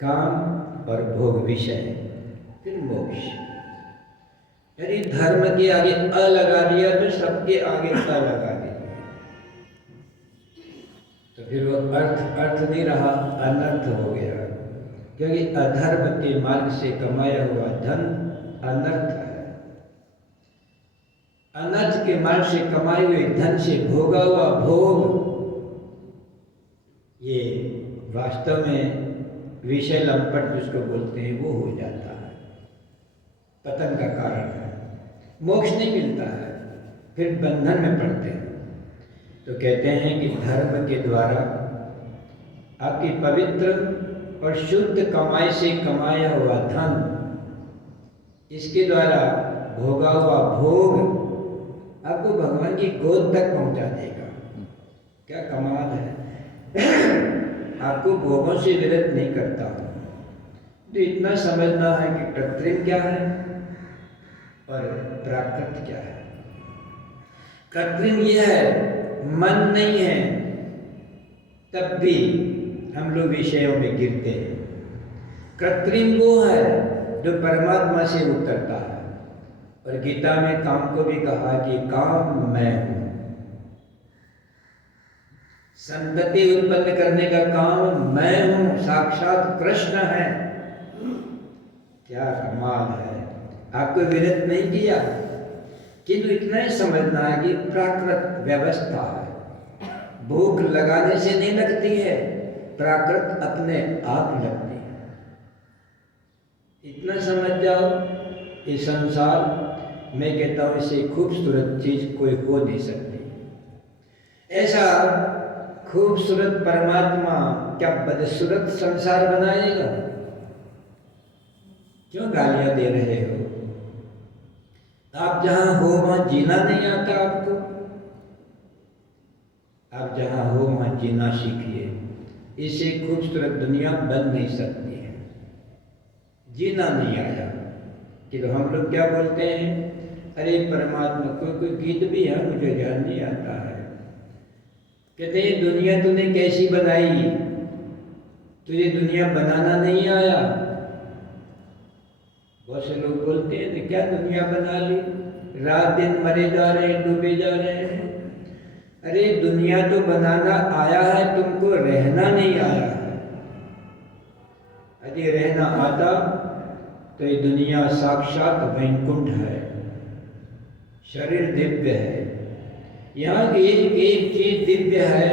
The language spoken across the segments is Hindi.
काम और भोग विषय, फिर मोक्ष। यदि धर्म के आगे अ लगा दिया तो सबके आगे अ लगा दिया, तो फिर वो अर्थ नहीं रहा, अनर्थ हो गया। क्योंकि अधर्म के मार्ग से कमाया हुआ धन अनर्थ है। अनर्थ के मार्ग से कमाए हुए धन से भोगा हुआ भोग, ये वास्तव में विषय लंपट जिसको बोलते हैं वो हो जाता है, पतन का कारण है। मोक्ष नहीं मिलता है, फिर बंधन में पड़ते हैं। तो कहते हैं कि धर्म के द्वारा आपकी पवित्र और शुद्ध कमाई से कमाया हुआ धन, इसके द्वारा भोगा हुआ भोग आपको भगवान की गोद तक पहुंचा देगा। क्या कमाल है। आपको भोगों से विरत नहीं करता। तो इतना समझना है कि कृत्रिम क्या है और प्राकृत क्या है। कृत्रिम यह है, मन नहीं है तब भी हम लोग विषयों में गिरते हैं। कृत्रिम वो है जो परमात्मा से उतरता है। और गीता में काम को भी कहा कि काम मैं हूं। संतति उत्पन्न करने का काम मैं हूं, साक्षात कृष्ण है। क्या कमाल है। आपको विरत नहीं किया, किंतु इतना ही समझना है कि प्राकृत व्यवस्था है। भूख लगाने से नहीं लगती है, प्राकृत अपने आप लगती है। इतना समझ जाओ। ये संसार, मैं कहता हूं इससे खूबसूरत चीज कोई हो नहीं सकती। ऐसा खूबसूरत परमात्मा क्या बदसूरत संसार बनाएगा? क्यों गालियां दे रहे हो? आप जहां हो वहां जीना नहीं आता आपको? आप जहां हो वहां जीना सीखिए। इससे खूबसूरत दुनिया बन नहीं सकती है। जीना नहीं आया कि तो हम लोग क्या बोलते हैं, अरे परमात्मा कोई गीत भी है, मुझे ध्यान नहीं आता है। कहते हैं दुनिया तूने कैसी बनाई, तुझे दुनिया बनाना नहीं आया। बहुत से लोग बोलते हैं तो क्या दुनिया बना ली, रात दिन मरे जा रहे हैं, डूबे जा रहे हैं। अरे दुनिया तो बनाना आया है, तुमको रहना नहीं आया है। यदि रहना आता तो ये दुनिया साक्षात वैकुंठ है, शरीर दिव्य है। यहाँ की एक एक चीज दिव्य है।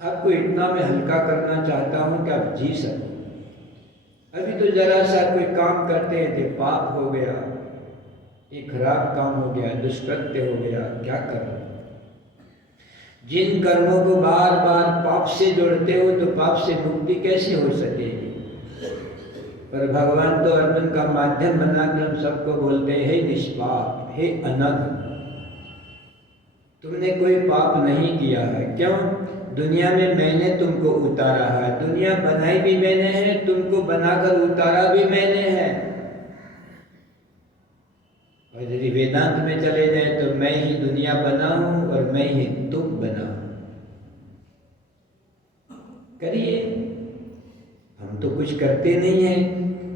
आपको इतना मैं हल्का करना चाहता हूं कि आप जी सको। अभी तो जरा सा कोई काम करते हैं तो पाप हो गया, एक खराब काम हो गया, दुष्कृत्य हो गया, क्या करें। जिन कर्मों को बार बार पाप से जोड़ते हो तो पाप से मुक्ति कैसे हो सकेगी। पर भगवान तो अर्जुन का माध्यम बनाकर हम सबको बोलते हैं, हे निष्पाप, हे अनघ, तुमने कोई पाप नहीं किया है। क्यों? दुनिया में मैंने तुमको उतारा है, दुनिया बनाई भी मैंने है, तुमको बनाकर उतारा भी मैंने है। और यदि वेदांत में चले जाए तो मैं ही दुनिया बना हूं और मैं ही तुम बना हूं। करिए, हम तो कुछ करते नहीं है।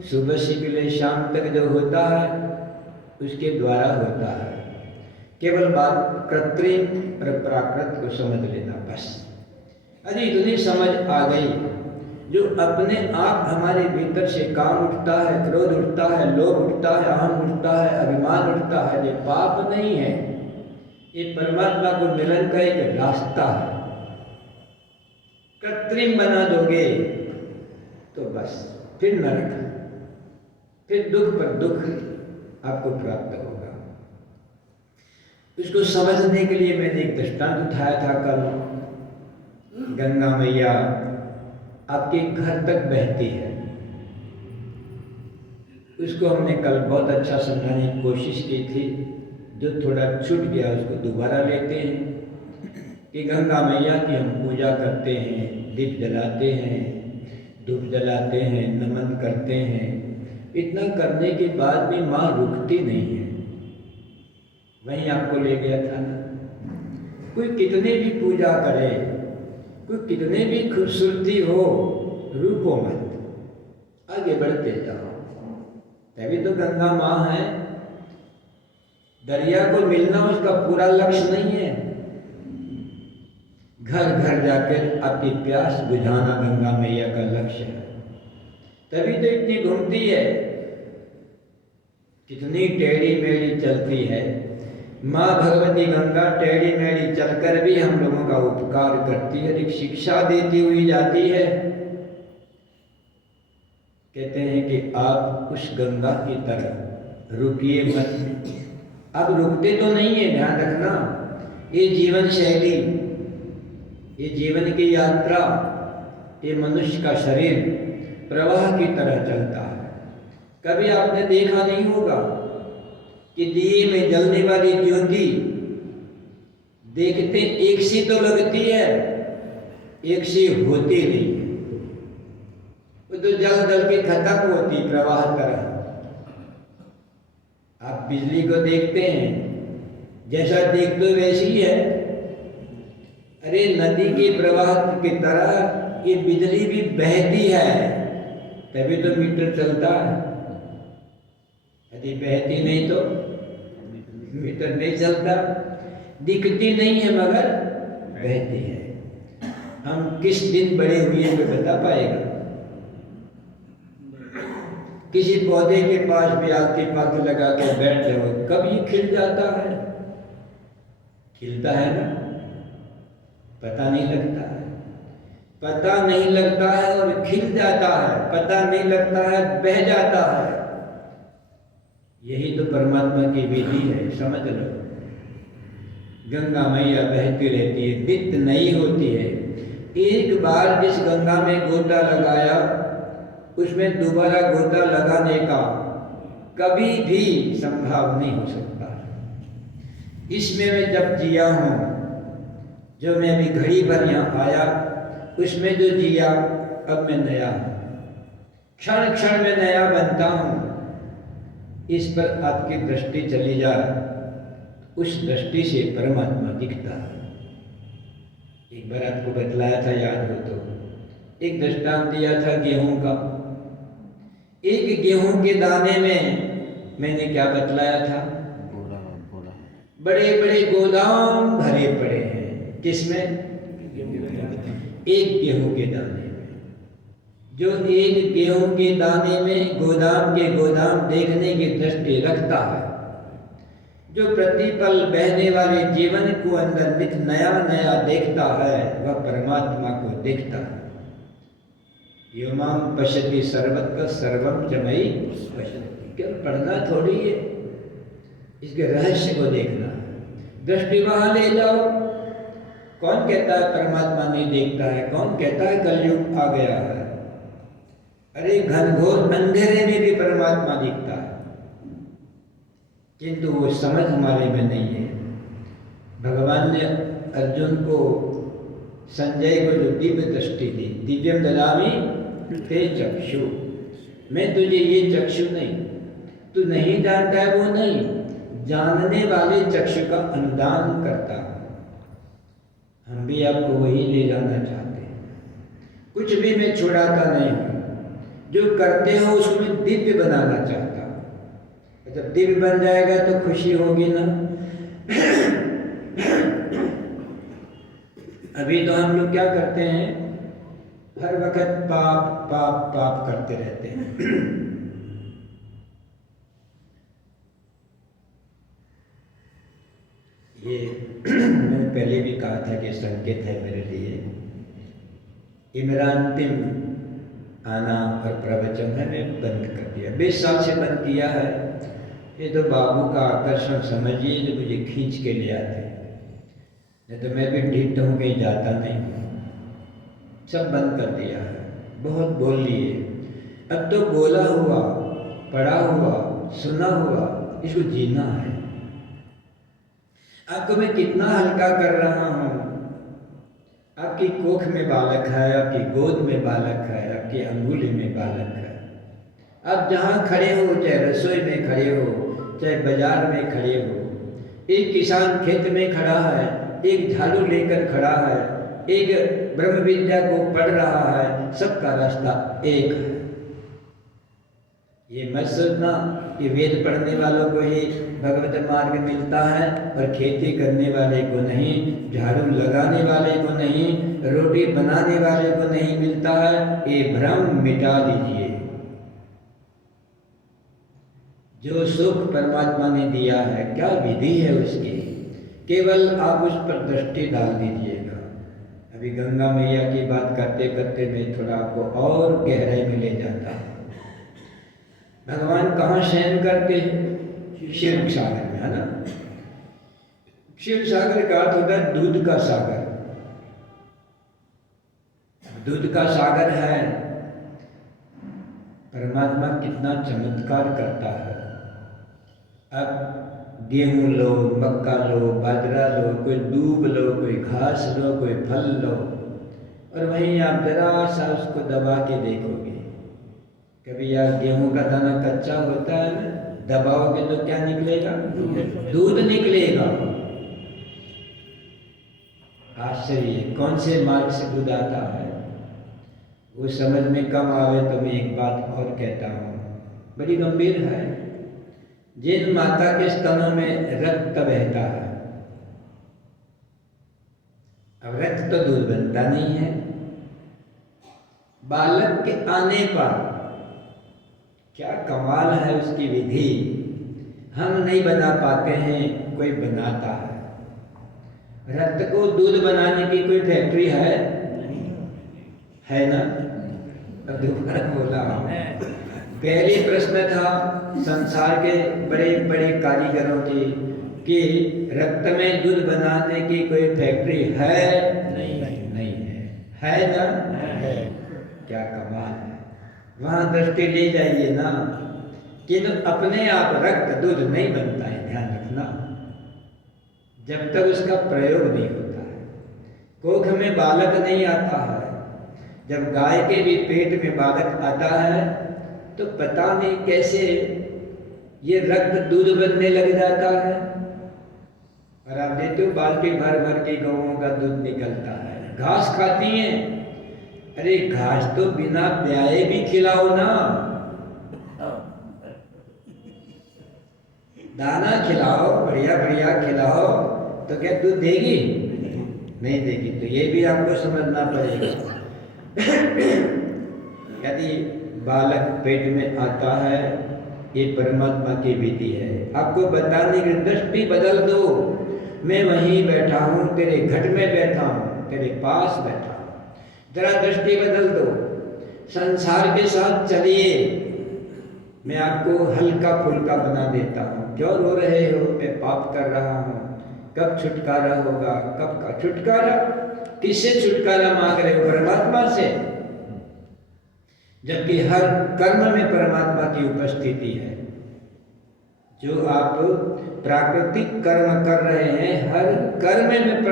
सुबह से लेकर शाम तक जो होता है उसके द्वारा होता है। केवल बात कृत्रिम और प्राकृत को समझ लेना बस। यदि इतनी समझ आ गई, जो अपने आप हमारे भीतर से काम उठता है, क्रोध उठता है, लोभ उठता है, अहम उठता है, अभिमान उठता है, ये पाप नहीं है, ये परमात्मा को मिलन का एक रास्ता है। कृत्रिम बना दोगे तो बस फिर नरक, फिर दुख पर दुख आपको प्राप्त होगा। इसको समझने के लिए मैंने एक दृष्टांत उठाया था कल। गंगा मैया आपके घर तक बहती है, उसको हमने कल बहुत अच्छा समझाने की कोशिश की थी। जो थोड़ा छूट गया उसको दोबारा लेते हैं कि गंगा मैया की हम पूजा करते हैं, दीप जलाते हैं, धूप जलाते हैं, नमन करते हैं। इतना करने के बाद भी माँ रुकती नहीं है। वहीं आपको ले गया था ना। कोई कितने भी पूजा करे, कोई कितने भी खूबसूरती हो, रुको मत। आगे बढ़ते जाओ। तभी तो गंगा माँ है। दरिया को मिलना उसका पूरा लक्ष्य नहीं है। घर घर जाकर आपकी प्यास बुझाना गंगा मैया का लक्ष्य है। तभी तो इतनी घूमती है, कितनी टेढ़ी मेढ़ी चलती है। माँ भगवती गंगा टेढ़ी मेढ़ी चलकर भी हम लोगों का उपकार करती है, एक शिक्षा देती हुई जाती है। कहते हैं कि आप उस गंगा की तरह रुकिए मत। अब रुकते तो नहीं है, ध्यान रखना। ये जीवन शैली, ये जीवन की यात्रा, ये मनुष्य का शरीर प्रवाह की तरह चलता है। कभी आपने देखा नहीं होगा कि दिए में जलने वाली ज्योति देखते एक सी तो लगती है, एक सी होती नहीं है। वो तो जल जल के खत्म होती प्रवाह तरह। आप बिजली को देखते हैं, जैसा देखते हो वैसी ही है। अरे नदी के प्रवाह की तरह ये बिजली भी बहती है, तभी तो मीटर चलता है। यदि बहती नहीं तो मीटर नहीं चलता। दिखती नहीं है मगर बहती है। हम किस दिन बड़े हुए तो बता पाएगा। किसी पौधे के पास भी आके पग लगा के बैठ जाओ, कब ये खिल जाता है? खिलता है ना, पता नहीं लगता है। पता नहीं लगता है और खिल जाता है, पता नहीं लगता है, बह जाता है। यही तो परमात्मा की विधि है, समझ लो। गंगा मैया बहती रहती है, नित्य नई होती है। एक बार जिस गंगा में गोता लगाया, उसमें दोबारा गोता लगाने का कभी भी संभव नहीं हो सकता। इसमें मैं जब जिया हूँ, जो मैं अभी घड़ी भर यहाँ आया, उसमें जो जिया, अब मैं नया हूँ। क्षण क्षण में नया बनता हूँ। इस पर आपकी दृष्टि चली जाए, उस दृष्टि से परमात्मा दिखता है। एक बार आपको बतलाया था, याद हो तो, एक दृष्टांत दिया था गेहूं का। एक गेहूं के दाने में मैंने क्या बतलाया था? बड़े बड़े गोदाम भरे पड़े हैं। किसमें? एक गेहूं के दाने में। जो एक गेहूं के दाने में गोदाम के गोदाम देखने की दृष्टि रखता है, जो प्रतिपल बहने वाले जीवन को अंदर नित नया नया देखता है, वह परमात्मा को देखता है। यो माम पश्यति सर्वत्र सर्वम च मयि पश्यति। क्या पढ़ना थोड़ी है, इसके रहस्य को देखना है। दृष्टि वहां ले जाओ। कौन कहता है परमात्मा नहीं देखता है? कौन कहता है कलयुग आ गया है? अरे घनघोर अंधेरे में भी परमात्मा दिखता है, किंतु वो समझ हमारे में नहीं है। भगवान ने अर्जुन को, संजय को जो दिव्य दृष्टि दी, दिव्यम ददामि ते चक्षु, मैं तुझे ये चक्षु नहीं, तू नहीं जानता है वो नहीं, जानने वाले चक्षु का अनुदान करता है। हम भी आपको वही ले जाना चाहते हैं। कुछ भी मैं छुड़ाता नहीं हूँ, जो करते हो उसको मैं दिव्य बनाना चाहता हूँ। जब दिव्य बन जाएगा तो खुशी होगी ना। अभी तो हम लोग क्या करते हैं, हर वक्त पाप पाप पाप करते रहते हैं। ये मैंने पहले भी कहा था कि संकेत है मेरे लिए। ये मेरा अंतिम आना और प्रवचन है, मैं बंद कर दिया। 20 साल से बंद किया है। ये तो बाबू का आकर्षण समझिए, जो मुझे खींच के ले आते। नहीं तो मैं भी ढीठ हूँ, कहीं जाता नहीं, सब बंद कर दिया है। बहुत बोल लिए, अब तो बोला हुआ, पढ़ा हुआ, सुना हुआ, इसको जीना है। आपको मैं कितना हल्का कर रहा हूँ। आपकी कोख में बालक है, आपकी गोद में बालक है, आपकी अंगुली में बालक है। आप जहाँ खड़े हो, चाहे रसोई में खड़े हो, चाहे बाजार में खड़े हो, एक किसान खेत में खड़ा है, एक झाड़ू लेकर खड़ा है, एक ब्रह्म विद्या को पढ़ रहा है, सबका रास्ता एक है। ये मत सोचना कि वेद पढ़ने वालों को ही भगवत मार्ग मिलता है और खेती करने वाले को नहीं, झाड़ू लगाने वाले को नहीं, रोटी बनाने वाले को नहीं मिलता है। ये भ्रम मिटा दीजिए। जो सुख परमात्मा ने दिया है, क्या विधि है उसकी, केवल आप उस पर दृष्टि डाल दीजिएगा। अभी गंगा मैया की बात करते करते मैं थोड़ा आपको और गहराई में ले जाता हूँ। भगवान कहाँ शयन करते हैं? क्षीर सागर में, है ना। क्षीर सागर का अर्थ होता है दूध का सागर। दूध का सागर है। परमात्मा कितना चमत्कार करता है। अब गेहूं लो, मक्का लो, बाजरा लो, कोई दूब लो, कोई घास लो, कोई फल लो, और वहीं आप जरा सा उसको दबा के देखोगे। कभी यार गेहूं का दाना कच्चा होता है ना, दबाओगे तो क्या निकलेगा? दूध निकलेगा। आश्चर्य, कौन से मार्ग से दूध आता है वो समझ में कम आवे तो मैं एक बात और कहता हूँ, बड़ी गंभीर है। जिन माता के स्तनों में रक्त बहता है, अब रक्त तो दूध बनता नहीं है। बालक के आने पर क्या कमाल है उसकी विधि, हम नहीं बना पाते हैं, कोई बनाता है। रक्त को दूध बनाने की कोई फैक्ट्री है? है ना? अब दोबारा बोला। पहले प्रश्न था संसार के बड़े बड़े कारीगरों की कि रक्त में दूध बनाने की कोई फैक्ट्री है? नहीं है ना? क्या कमाल है। वहां दृष्टि ले जाइए ना, कि तो अपने आप रक्त दूध नहीं बनता है, ध्यान रखना, जब तक उसका प्रयोग नहीं होता है। कोख में बालक नहीं आता है। जब गाय के भी पेट में बालक आता है तो पता नहीं कैसे ये रक्त दूध बनने लग जाता है। और आप देखते हो बाल्टी भर भर के गौओं का दूध निकलता है। घास खाती हैं, अरे घास तो बिना ब्याए भी खिलाओ ना, दाना खिलाओ, बढ़िया बढ़िया खिलाओ, तो क्या दूध देगी? नहीं देगी। तो ये भी आपको समझना पड़ेगा। यदि बालक पेट में आता है, ये परमात्मा की विधि है। आपको बताने की दृष्टि बदल दो। मैं वहीं बैठा हूँ, तेरे घट में बैठा हूँ, तेरे पास बैठा हूँ, जरा दृष्टि बदल दो। संसार के साथ चलिए, मैं आपको हल्का फुल्का बना देता हूँ। क्यों रो रहे हो? मैं पाप कर रहा हूँ। कब छुटकारा होगा? कब का छुटकारा? किससे छुटकारा मांग रहे हो? परमात्मा से। जबकि हर कर्म में परमात्मा की उपस्थिति है। जो आप प्राकृतिक कर्म कर रहे हैं, हर कर्म में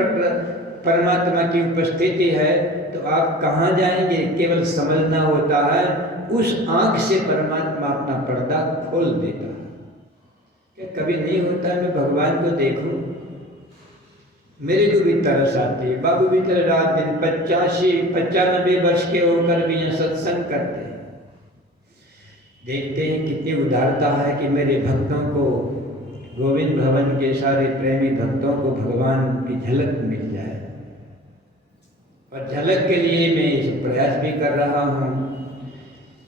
परमात्मा की उपस्थिति है। तो आप कहाँ जाएंगे? केवल समझना होता है। उस आंख से परमात्मा अपना पर्दा खोल देता है। क्या कभी नहीं होता है मैं भगवान को देखूं? मेरे को भी तरस आती है। बाबू भी तरह रात दिन 85-95 वर्ष के होकर भी यहाँ सत्संग करते हैं। देखते हैं कितनी उदारता है कि मेरे भक्तों को, गोविंद भवन के सारे प्रेमी भक्तों को भगवान की झलक मिल जाए। और झलक के लिए मैं इस प्रयास भी कर रहा हूँ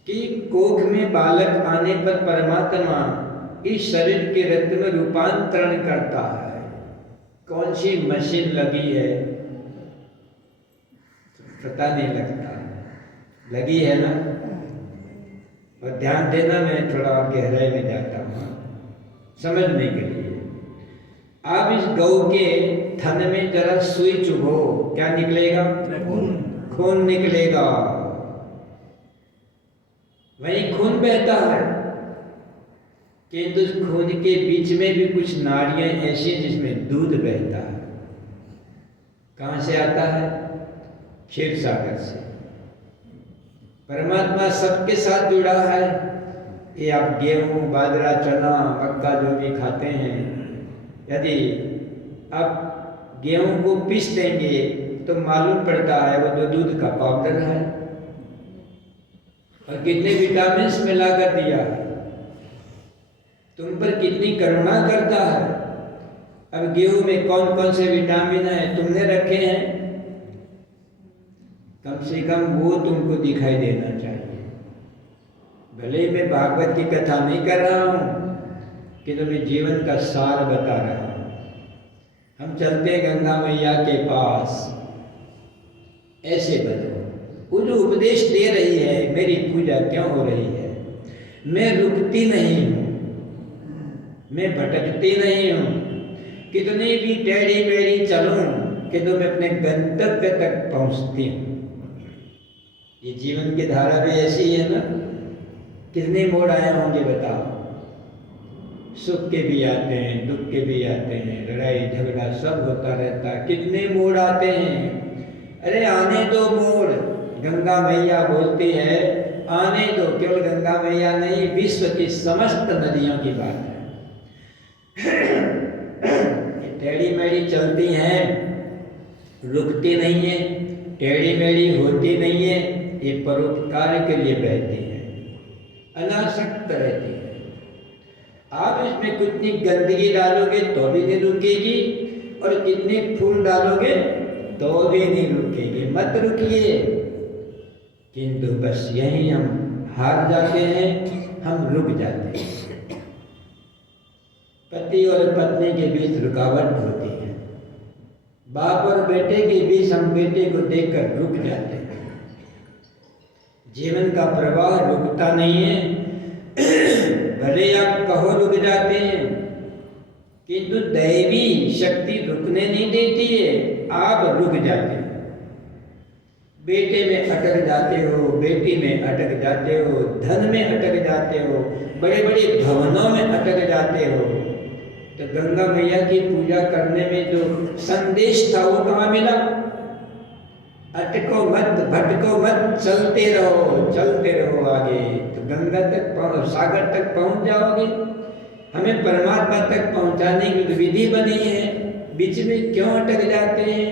कि कोख में बालक आने पर परमात्मा इस शरीर के रक्त में रूपांतरण करता है। कौन सी मशीन लगी है पता नहीं लगता, लगी है ना। और ध्यान देना, मैं थोड़ा और गहराई में जाता हूँ समझने के लिए। आप इस गौ के थन में जरा सुई चुभो, क्या निकलेगा? खून निकलेगा। वहीं खून बहता है, किंतु उस खून के बीच में भी कुछ नाड़ियां ऐसी जिसमें दूध बहता है। कहां से आता है? क्षीर सागर से। परमात्मा सबके साथ जुड़ा है। ये आप गेहूं, बाजरा, चना, मक्का जो भी खाते हैं, यदि आप गेहूं को पीस देंगे तो मालूम पड़ता है वो जो दूध का पाउडर है। और कितने विटामिन मिलाकर दिया है। तुम पर कितनी करुणा करता है। अब गेहूं में कौन कौन से विटामिन है तुमने रखे हैं, कम से कम वो तुमको दिखाई देना चाहिए। भले ही मैं भागवत की कथा नहीं कर रहा हूं कि तुम्हें जीवन का सार बता रहा हूं। हम चलते गंगा मैया के पास, ऐसे बनो। वो जो उपदेश दे रही है, मेरी पूजा क्यों हो रही है, मैं रुकती नहीं हूं, मैं भटकती नहीं हूं, कितनी भी टेढ़ी मेढ़ी चलूं कि तो मैं अपने गंतव्य तक पहुंचती हूं। ये जीवन की धारा भी ऐसी है ना, कितने मोड़ आए होंगे बताओ। सुख के भी आते हैं, दुख के भी आते हैं, लड़ाई झगड़ा सब होता रहता है, कितने मोड़ आते हैं। अरे आने दो मोड़, गंगा मैया बोलती है आने दो। केवल गंगा मैया नहीं, विश्व की समस्त नदियों की बात है। टेढ़ी मेढ़ी चलती हैं, रुकती नहीं है, टेढ़ी मेढ़ी होती नहीं है, ये परोपकार के लिए बहती है, अनासक्त रहती है। आप इसमें कितनी गंदगी डालोगे तो भी नहीं रुकेगी, और कितने फूल डालोगे तो भी नहीं रुकेगी। मत रुकिए। किंतु बस यही हम हार जाते हैं, हम रुक जाते हैं। पति और पत्नी के बीच रुकावट होती है, बाप और बेटे के बीच हम बेटे को देखकर रुक जाते हैं। जीवन का प्रवाह रुकता नहीं है। भले आप कहो रुक जाते हैं, किंतु दैवी शक्ति रुकने नहीं देती है, आप रुक जाते हैं। बेटे में अटक जाते हो, बेटी में अटक जाते हो, धन में अटक जाते हो, बड़े बड़े भवनों में अटक जाते हो। तो गंगा मैया की पूजा करने में जो संदेश था वो कहाँ मिला? अटको मत, भटको मत, चलते रहो आगे, तो गंगा तक सागर तक पहुंच जाओगे। हमें परमात्मा तक पहुंचाने की विधि बनी है, बीच में क्यों अटक जाते हैं?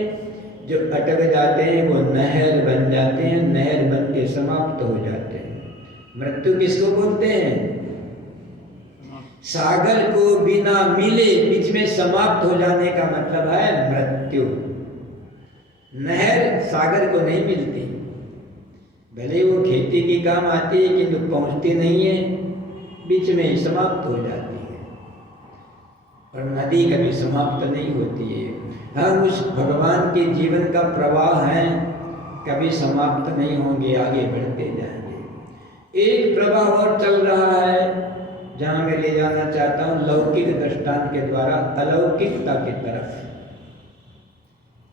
जो अटक जाते हैं वो नहर बन जाते हैं, नहर बन के समाप्त हो जाते हैं। मृत्यु किसको बोलते हैं? सागर को बिना मिले बीच में समाप्त हो जाने का मतलब है मृत्यु। नहर सागर को नहीं मिलती, भले वो खेती की काम आती है किंतु पहुंचती नहीं है, बीच में ही समाप्त हो जाती है। और नदी कभी समाप्त नहीं होती है। हम उस भगवान के जीवन का प्रवाह है, कभी समाप्त नहीं होंगे, आगे बढ़ते जाएंगे। एक प्रवाह और चल रहा है जहां मैं ले जाना चाहता हूं लौकिक दृष्टांत के द्वारा अलौकिकता की तरफ,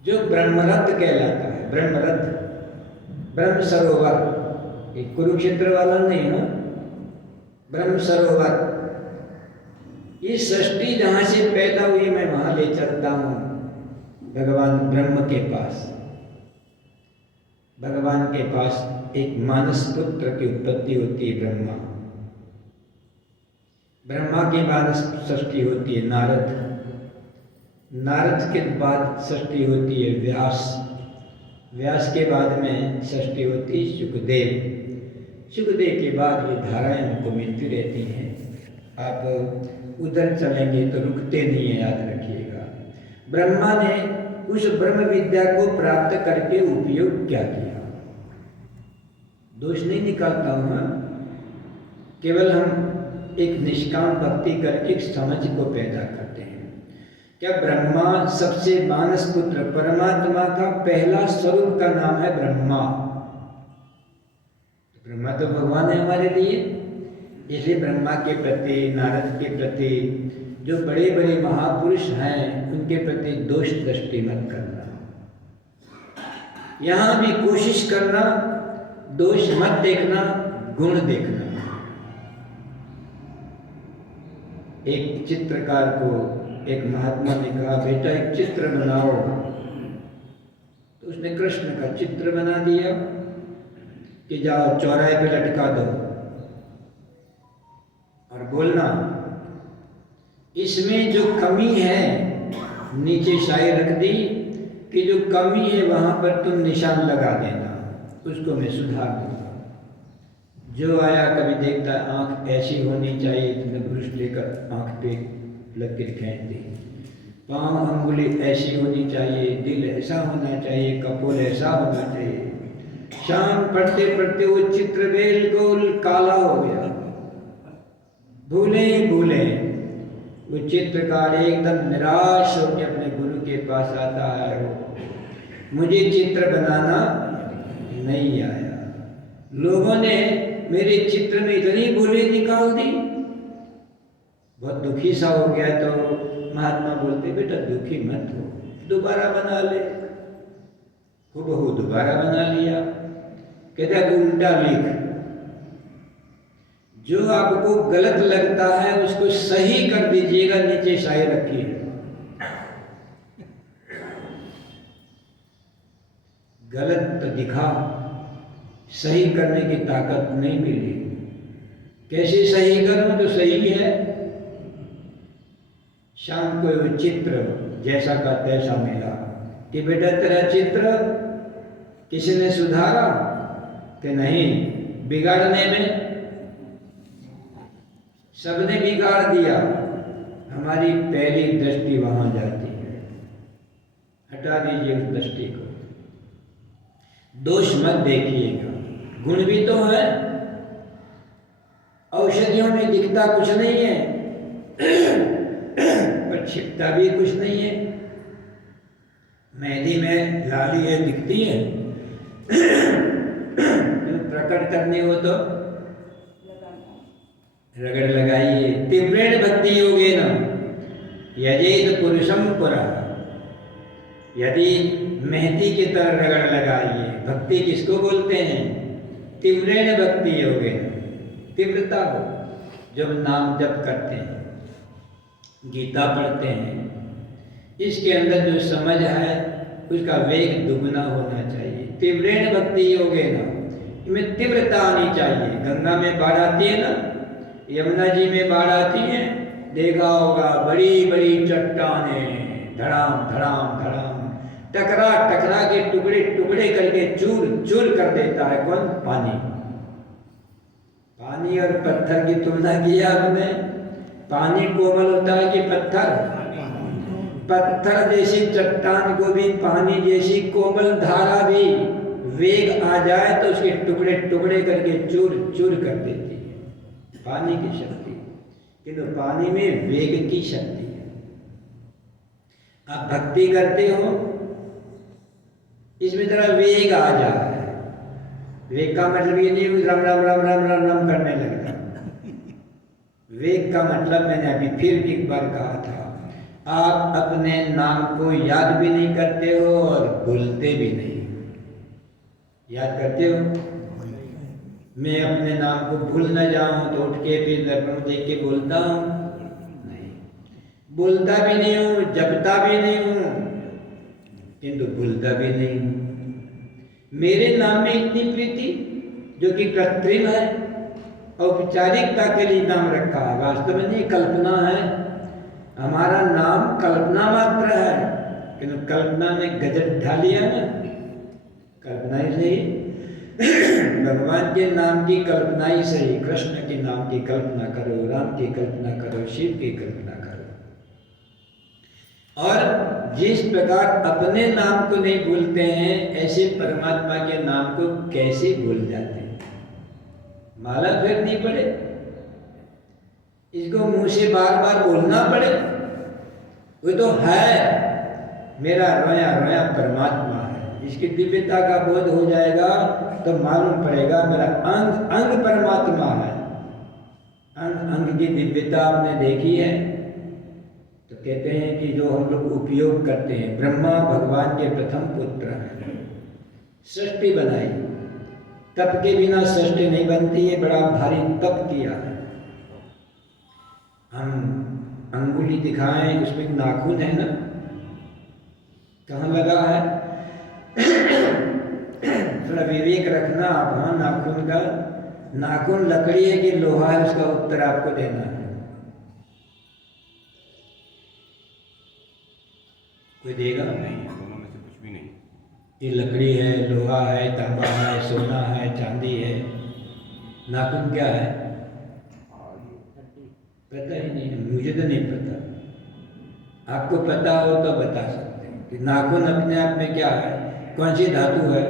जो ब्रह्मरथ कहलाता है। ब्रह्मरथ, ब्रह्म सरोवर, एक कुरुक्षेत्र वाला नहीं हो, ब्रह्म सरोवर। ये सृष्टि जहां से पैदा हुई मैं वहां ले चलता हूं, भगवान ब्रह्म के पास। भगवान के पास एक मानस पुत्र की उत्पत्ति होती है, ब्रह्मा। ब्रह्मा की मानस सृष्टि होती है नारद, नारद के बाद सृष्टि होती है व्यास, व्यास के बाद में सृष्टि होती है सुखदेव, सुखदेव के बाद ये धाराएं हमको मिलती रहती हैं। आप उधर चलेंगे तो रुकते नहीं है, याद रखिएगा। ब्रह्मा ने उस ब्रह्म विद्या को प्राप्त करके उपयोग क्या किया? दोष नहीं निकालता हूँ मैं, केवल हम एक निष्काम भक्ति करके एक समझ को पैदा करते हैं। क्या ब्रह्मा सबसे मानस पुत्र, परमात्मा का पहला स्वरूप का नाम है ब्रह्मा। ब्रह्मा तो भगवान है हमारे लिए, इसलिए ब्रह्मा के प्रति, नारद के प्रति, जो बड़े बड़े महापुरुष हैं उनके प्रति दोष दृष्टि मत करना। यहाँ भी कोशिश करना, दोष मत देखना, गुण देखना। एक चित्रकार को एक महात्मा ने कहा, बेटा एक चित्र बनाओ। तो उसने कृष्ण का चित्र बना दिया कि जाओ चौराहे पे लटका दो और बोलना इसमें जो कमी है, नीचे शाही रख दी कि जो कमी है वहां पर तुम निशान लगा देना, उसको मैं सुधार दूंगा। जो आया कभी देखता आंख ऐसी होनी चाहिए, तुमने ब्रश लेकर आंख पे लकीर खींच दी, पाँव अंगुली ऐसी होनी चाहिए, दिल ऐसा होना चाहिए, कपोल ऐसा होना चाहिए। शाम पढ़ते पढ़ते वो चित्र बिल्कुल काला हो गया। भूले भूले वो चित्रकार एकदम निराश होकर अपने गुरु के पास आता है, वो मुझे चित्र बनाना नहीं आया, लोगों ने मेरे चित्र में इतनी भूलें निकाल दी। बहुत दुखी सा हो गया तो महात्मा बोलते, बेटा दुखी मत हो, दोबारा बना ले। हूबहू दोबारा बना लिया। कहता है उल्टा लिख, जो आपको गलत लगता है उसको सही कर दीजिएगा, नीचे शायरी रखिए। गलत तो दिखा, सही करने की ताकत नहीं मिली। कैसे सही करूं तो सही है। शाम को वो चित्र जैसा का तैसा मिला कि बेटा तेरा चित्र किसी ने सुधारा कि नहीं, बिगाड़ने में सबने बिगाड़ दिया। हमारी पहली दृष्टि वहां जाती है, हटा दीजिए उस दृष्टि को। दोष मत देखिएगा, गुण भी तो है। औषधियों में दिखता कुछ नहीं है पर छिपता भी कुछ नहीं है। मेहंदी में लाली है दिखती है प्रकट करनी हो तो रगड़ लगाइए। तीव्रेण भक्ति योगेन यजेत पुरुषम पुरा, यदि मेहंदी की तरह रगड़ लगाइए। भक्ति किसको बोलते हैं? तीव्रेण भक्ति योगेन, तीव्रता हो। जब नाम जप करते हैं, गीता पढ़ते हैं, इसके अंदर जो समझ है उसका वेग दुगना होना चाहिए। तीव्रेण भक्ति योगेन, इनमें तीव्रता आनी चाहिए। गंगा में बाढ़ आती है ना, यमुना जी में बाढ़ आती है, देखा होगा बड़ी बड़ी चट्टानें धड़ाम धड़ाम धड़ाम टकरा टकरा के टुकड़े टुकड़े करके चूर चूर कर देता है। कौन? पानी। पानी और पत्थर की तुलना की आपने? पानी कोमल होता है कि पत्थर? पत्थर जैसी चट्टान को भी पानी जैसी कोमल धारा भी वेग आ जाए तो उसके टुकड़े टुकड़े करके चूर चूर कर देती है। पानी की शक्ति, किंतु पानी में वेग की शक्ति है। आप भक्ति करते हो, इसमें जरा वेग आ जाए। वेग का मतलब ये नहीं रम रम रम रम रम रम करने लगता। वेग का मतलब मैंने अभी फिर एक बार कहा था, आप अपने नाम को याद भी नहीं करते हो और भूलते भी नहीं। याद करते हो? मैं अपने नाम को भूल न जाऊं तो उठ के फिर दर्पण देख के बोलता हूं? नहीं, बोलता भी नहीं हूं, जपता भी नहीं हूं, किंतु भूलता भी नहीं हूं। मेरे नाम में इतनी प्रीति जो कि कृत्रिम है, औपचारिकता के लिए नाम रखा है, वास्तव में नहीं, कल्पना है। हमारा नाम कल्पना मात्र है, किंतु कल्पना में गजब ढा लिया ना, कल्पना ही सही। भगवान के नाम की कल्पना ही सही। कृष्ण के नाम की कल्पना करो, राम की कल्पना करो, शिव की कल्पना करो। और जिस प्रकार अपने नाम को नहीं भूलते हैं, ऐसे परमात्मा के नाम को कैसे भूल जाते हैं? माला फेरनी पड़े, इसको मुंह से बार बार बोलना पड़े, वो तो है मेरा रोया रोया परमात्मा है। इसकी दिव्यता का बोध हो जाएगा तो मालूम पड़ेगा मेरा अंग अंग परमात्मा है। अंग अंग की दिव्यता आपने देखी है? तो कहते हैं कि जो हम लोग उपयोग करते हैं, ब्रह्मा भगवान के प्रथम पुत्र हैं, सृष्टि बनाई, तप के बिना सृष्टि नहीं बनती है, बड़ा भारी तप किया है। हम अंगुली दिखाएं, उसमें नाखून है ना, कहाँ लगा है? थोड़ा विवेक रखना आप। हाँ, नाखून का, नाखून लकड़ी है कि लोहा है, उसका उत्तर आपको देना है। कोई देगा? नहीं, दोनों में से कुछ भी नहीं। ये लकड़ी है, लोहा है, तांबा है, सोना है, चांदी है, नाखून क्या है पता ही नहीं है, मुझे तो नहीं पता। आपको पता हो तो बता सकते हैं कि नाखून अपने आप में क्या है, कौन सी धातु है,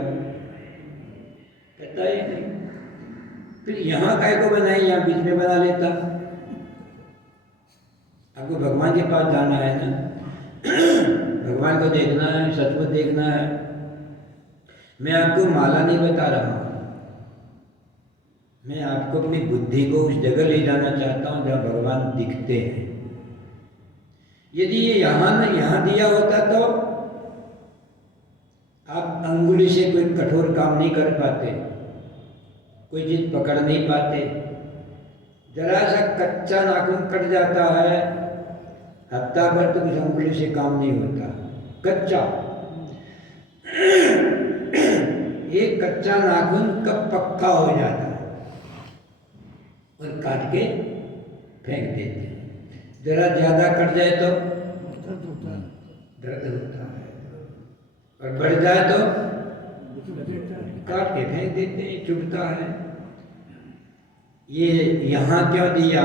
पता ही नहीं। फिर यहाँ काय को बनाई, यहाँ बीच में बना लेता। आपको भगवान के पास जाना है ना, भगवान को देखना है, सचमुच देखना है। मैं आपको माला नहीं बता रहा हूँ, मैं आपको अपनी बुद्धि को उस जगह ले जाना चाहता हूँ जहाँ भगवान दिखते हैं। यदि ये यहाँ दिया होता तो आप अंगुली से कोई कठोर काम नहीं कर पाते, कोई चीज पकड़ नहीं पाते। जरा सा कच्चा नाखून कट जाता है, हफ्ता भर तो कुछ अंगुली से काम नहीं होता, कच्चा। एक कच्चा नाखून कब पक्का हो जाता है और काट के फेंक देते हैं। जरा ज्यादा कट जाए तो दर्द होता है, और बढ़ जाए तो काट के फेंक देते हैं, चुभता है। ये यहाँ क्यों दिया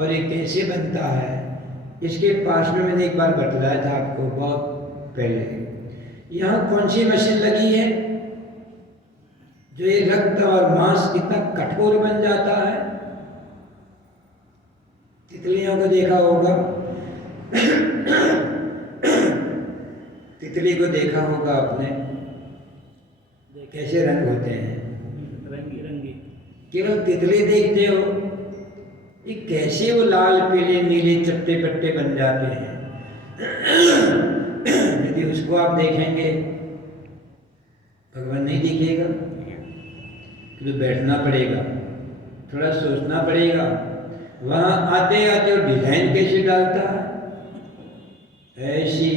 और ये कैसे बनता है, इसके पास में मैंने एक बार बतलाया था आपको बहुत पहले। यहाँ कौन सी मशीन लगी है जो ये रक्त और मांस इतना कठोर बन जाता है। तितलियों को देखा होगा, तितली को देखा होगा आपने, कैसे रंग होते हैं, रंगी रंगी। केवल तितली देखते हो, ये कैसे वो लाल पीले नीले चट्टे पट्टे बन जाते हैं। यदि उसको आप देखेंगे भगवान नहीं दिखेगा, तो बैठना पड़ेगा, थोड़ा सोचना पड़ेगा। वहां आते आते वो डिजाइन कैसे डालता है, ऐसी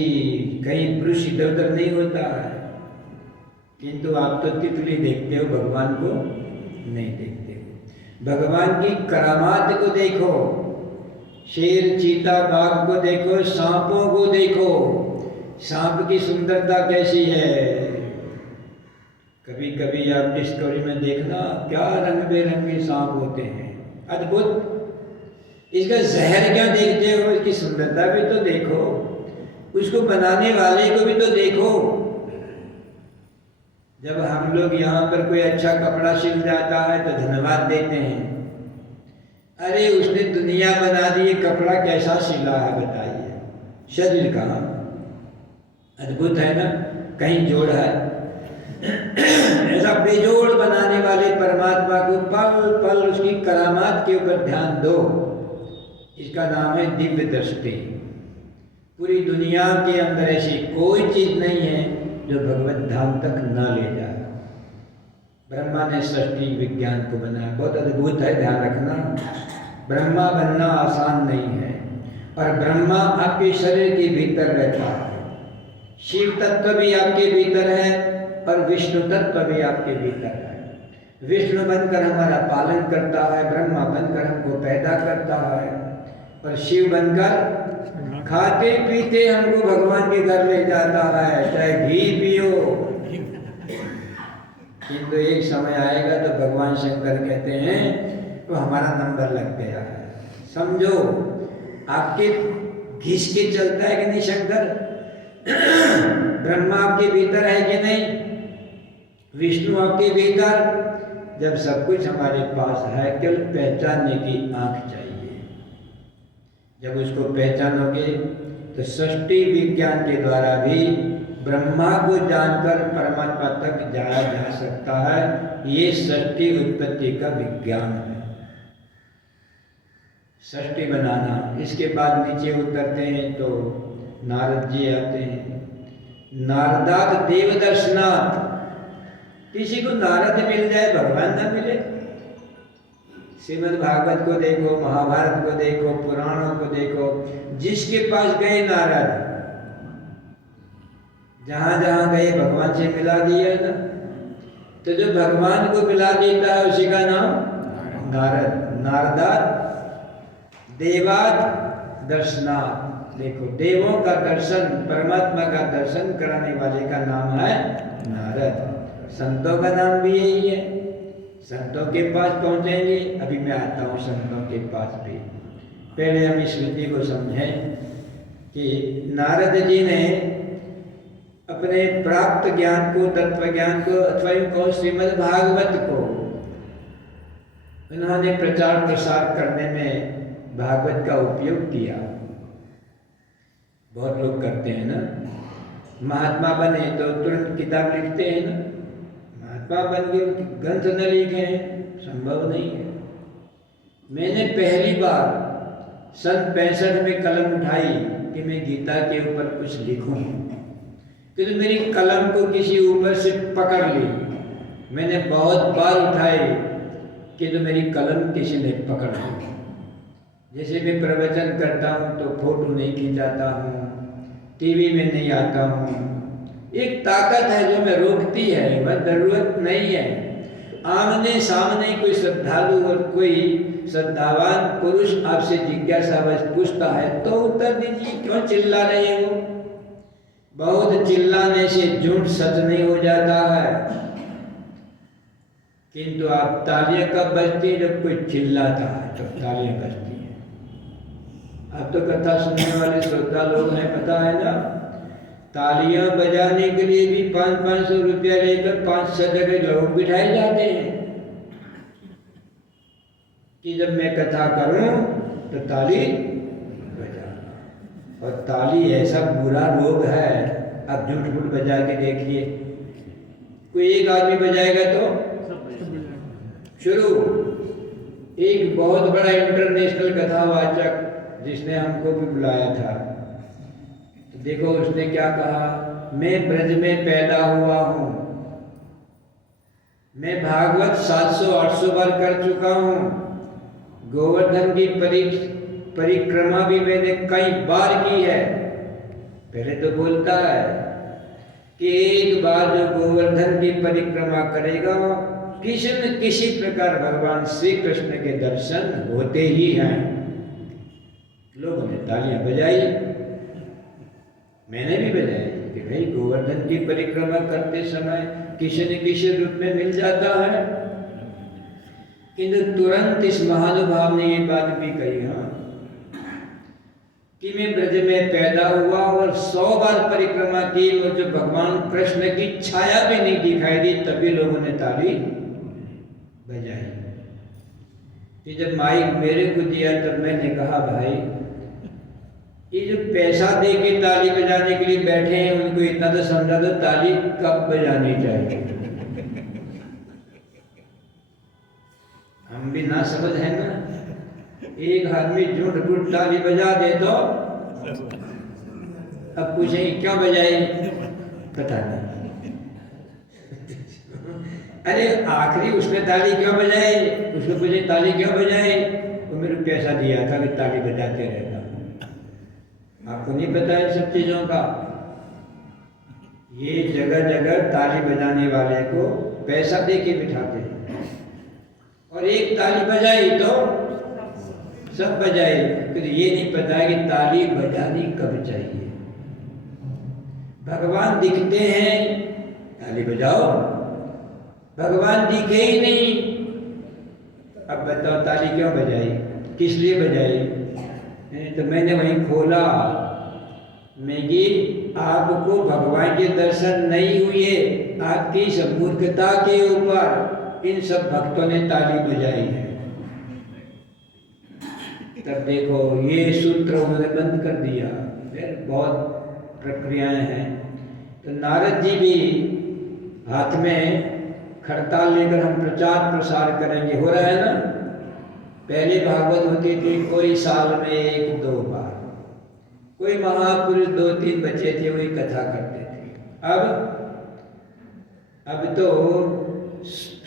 कहीं पुरुष इधर उधर नहीं होता है। किंतु आप तो तितली देखते हो, भगवान को नहीं देखते हो। भगवान की करामात को देखो, शेर चीता बाघ को देखो, सांपों को देखो, सांप की सुंदरता कैसी है। कभी कभी आप डिस्कवरी में देखना, क्या रंग बेरंगे सांप होते हैं, अद्भुत। इसका जहर क्या देखते हो, इसकी सुंदरता भी तो देखो, उसको बनाने वाले को भी तो देखो। जब हम लोग यहाँ पर कोई अच्छा कपड़ा सिल जाता है तो धन्यवाद देते हैं, अरे उसने दुनिया बना दी, कपड़ा कैसा सिला है बताइए, शरीर का अद्भुत है ना, कहीं जोड़ है। ऐसा बेजोड़ बनाने वाले परमात्मा को पल पल उसकी करामात के ऊपर ध्यान दो। इसका नाम है दिव्य दृष्टि। पूरी दुनिया के अंदर ऐसी कोई चीज नहीं है जो भगवत धाम तक न ले जाए। ब्रह्मा ने सृष्टि विज्ञान को बनाया, बहुत अद्भुत है, ध्यान रखना। ब्रह्मा बनना आसान नहीं है, और ब्रह्मा आपके शरीर के भीतर रहता है। शिव तत्व भी आपके भीतर है और विष्णु तत्व भी आपके भीतर है। विष्णु बनकर हमारा पालन करता है, ब्रह्मा बनकर हमको पैदा करता है, और शिव बनकर खाते पीते हमको भगवान के घर ले जाता है, चाहे घी पियो। किंतु एक समय आएगा तो भगवान शंकर कहते हैं तो हमारा नंबर लग गया है, समझो। आपके घिस के चलता है कि नहीं शंकर? ब्रह्मा आपके भीतर है कि नहीं? विष्णु आपके भीतर? जब सब कुछ हमारे पास है, केवल पहचानने की आंख चाहिए। जब उसको पहचानोगे तो सृष्टि विज्ञान के द्वारा भी ब्रह्मा को जानकर परमात्मा तक जाया जा सकता है। ये सृष्टि उत्पत्ति का विज्ञान है, सृष्टि बनाना। इसके बाद नीचे उतरते हैं तो नारद जी आते हैं। नारदात देव दर्शनाथ। किसी को नारद मिल जाए, भगवान ना मिले। श्रीमद् भागवत को देखो, महाभारत को देखो, पुराणों को देखो, जिसके पास गए नारद, जहां जहां गए भगवान से मिला दिया ना। तो जो भगवान को मिला देता है उसी का नाम नारद। नारदात देवात दर्शनाथ। देखो, देवों का दर्शन, परमात्मा का दर्शन कराने वाले का नाम है नारद। संतों का नाम भी यही है। संतों के पास पहुंचेंगे। अभी मैं आता हूँ संतों के पास भी। पहले हम इस विधि को समझें कि नारद जी ने अपने प्राप्त ज्ञान को, तत्व ज्ञान को, अथवा इनको श्रीमद् भागवत को उन्होंने प्रचार प्रसार करने में भागवत का उपयोग किया। बहुत लोग करते हैं ना, महात्मा बने तो तुरंत किताब लिखते हैं ना, महात्मा बन के ग्रंथ न लिखे हैं, संभव नहीं है। मैंने पहली बार सन 65 में कलम उठाई कि मैं गीता के ऊपर कुछ लिखूं, किंतु मेरी कलम को किसी ऊपर से पकड़ ली। मैंने बहुत बार उठाई किंतु मेरी कलम किसी ने पकड़ ली। जैसे मैं प्रवचन करता हूँ तो फोटो नहीं खिंचाता हूँ, टीवी में नहीं आता हूँ। एक ताकत है जो मैं रोकती है, वह जरूरत नहीं है। आमने सामने कोई श्रद्धालु और कोई श्रद्धावान पुरुष आपसे जिज्ञासावश पूछता है तो उत्तर दीजिए, क्यों चिल्ला रहे हो? बहुत चिल्लाने से झूठ सच नहीं हो जाता है। किंतु आप तालियां कब बजती है? जब कोई चिल्लाता है तो तालियां बजती है। आप तो कथा सुनने वाले श्रोता लोग हैं, पता है ना, तालियां बजाने के लिए भी 500-500 रुपया लेकर 5-6 जगह लोग बिठाए जाते हैं कि जब मैं कथा करूं तो ताली बजाना। और ताली ऐसा बुरा रोग है, आप झूठ मूठ बजा के देखिए। कोई एक आदमी बजाएगा तो शुरू। एक बहुत बड़ा इंटरनेशनल कथावाचक जिसने हमको भी बुलाया था, तो देखो उसने क्या कहा, मैं ब्रज में पैदा हुआ हूं, मैं भागवत 700-800 बार कर चुका हूं, गोवर्धन की परिक्रमा भी मैंने कई बार की है। पहले तो बोलता है कि एक बार जो गोवर्धन की परिक्रमा करेगा किसी न किसी प्रकार भगवान श्री कृष्ण के दर्शन होते ही हैं। लोगों ने तालियां बजाई, मैंने भी बजाई कि भाई गोवर्धन की परिक्रमा करते समय किसी न किसी रूप में मिल जाता है। किंतु तुरंत इस महानुभाव ने ये बात भी कही, हाँ, कि मैं ब्रज में पैदा हुआ और 100 बार परिक्रमा की, मुझे भगवान कृष्ण की छाया भी नहीं दिखाई दी, तभी लोगों ने ताली बजाई। कि जब माइक मेरे को दिया तब मैंने कहा, भाई ये जो पैसा दे के ताली बजाने के लिए बैठे हैं उनको इतना तो समझा दो ताली कब बजानी चाहिए। हम भी ना समझ है ना, एक आदमी झूठ झूठ ताली बजा दे तो अब पूछेंगे क्यों बजाई, पता नहीं। अरे आखिरी उसने ताली क्यों बजाई, उसको पूछे ताली क्यों बजाई, वो मेरे पैसा दिया था कि ताली बजाते रहता। आपको नहीं पता है सब चीजों का। ये जगह जगह ताली बजाने वाले को पैसा दे के बिठाते हैं, और एक ताली बजाई तो सब बजाए, फिर ये नहीं पता है कि ताली बजानी कब चाहिए। भगवान दिखते हैं ताली बजाओ, भगवान दिखे ही नहीं, अब बताओ ताली क्यों बजाई, किस लिए बजाई? तो मैंने वहीं खोला, मैं कि आपको भगवान के दर्शन नहीं हुए, आपकी इस मूर्खता के ऊपर इन सब भक्तों ने ताली बजाई है। तब देखो ये सूत्र उन्होंने बंद कर दिया। फिर बहुत प्रक्रियाएं हैं। तो नारद जी भी हाथ में खड़ताल लेकर हम प्रचार प्रसार करेंगे, हो रहा है ना। पहले भागवत होती थी कोई साल में 1-2 बार, कोई महापुरुष 2-3 बच्चे थे वही कथा करते थे। अब तो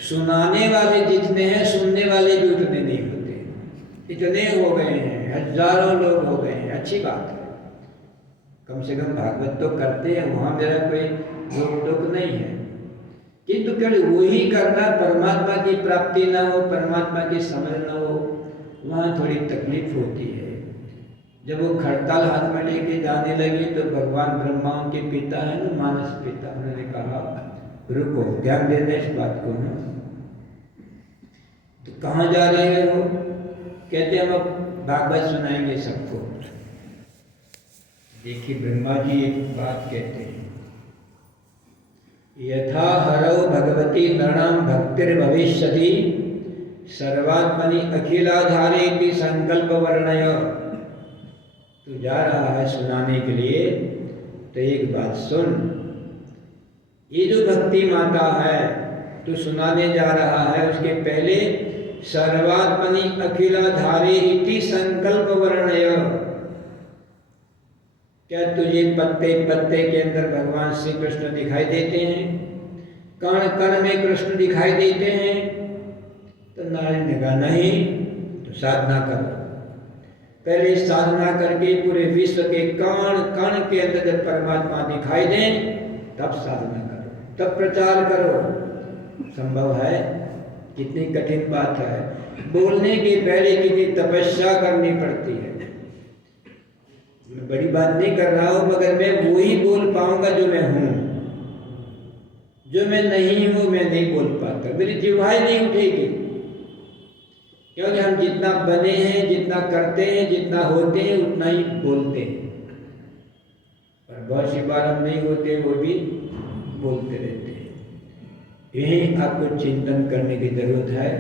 सुनाने वाले जितने हैं सुनने वाले भी उतने नहीं होते, इतने हो गए हैं, हजारों लोग हो गए हैं। अच्छी बात है, कम से कम भागवत तो करते हैं, वहाँ मेरा कोई रोक टोक नहीं है। किंतु केवल वही करना, परमात्मा की प्राप्ति ना हो, परमात्मा की समझ ना हो, वहाँ थोड़ी तकलीफ होती है। जब वो खड़ताल हाथ में लेके जाने लगे तो भगवान ब्रह्मा उनके पिता है ना, मानस पिता, उन्होंने कहा रुको, ध्यान देना इस बात को ना, तो कहाँ जा रहे हो? कहते हम अब भागवत सुनाएंगे सबको। देखिए ब्रह्मा जी एक बात कहते हैं, यथा हरौ भगवती नृणां भक्तिर्भविष्यति सर्वात्मनि अखिलाधारेति संकल्प वर्णय। तू जा रहा है सुनाने के लिए, तो एक बात सुन, ये जो भक्ति माता है तू सुनाने जा रहा है, उसके पहले सर्वात्मनि अखिलाधारेति संकल्प वर्णय। क्या तुझे पत्ते पत्ते के अंदर भगवान श्री कृष्ण दिखाई देते हैं? कण कण में कृष्ण दिखाई देते हैं? तो नारायण ने कहा नहीं, तो साधना करो। पहले साधना करके पूरे विश्व के कण कण के अंदर जब परमात्मा दिखाई दें, तब साधना करो, तब प्रचार करो। संभव है? कितनी कठिन बात है। बोलने के पहले कितनी तपस्या करनी पड़ती है। मैं बड़ी बात नहीं कर रहा हूं, मगर मैं वो ही बोल पाऊंगा जो मैं हूं। जो मैं नहीं हूं मैं नहीं बोल पाता, मेरी जिह्वा नहीं उठेगी। क्योंकि हम जितना बने हैं, जितना करते हैं, जितना होते हैं, उतना ही बोलते हैं। और बहुत सी बार हम नहीं होते, वो भी बोलते रहते हैं। यही आपको चिंतन करने की जरूरत है।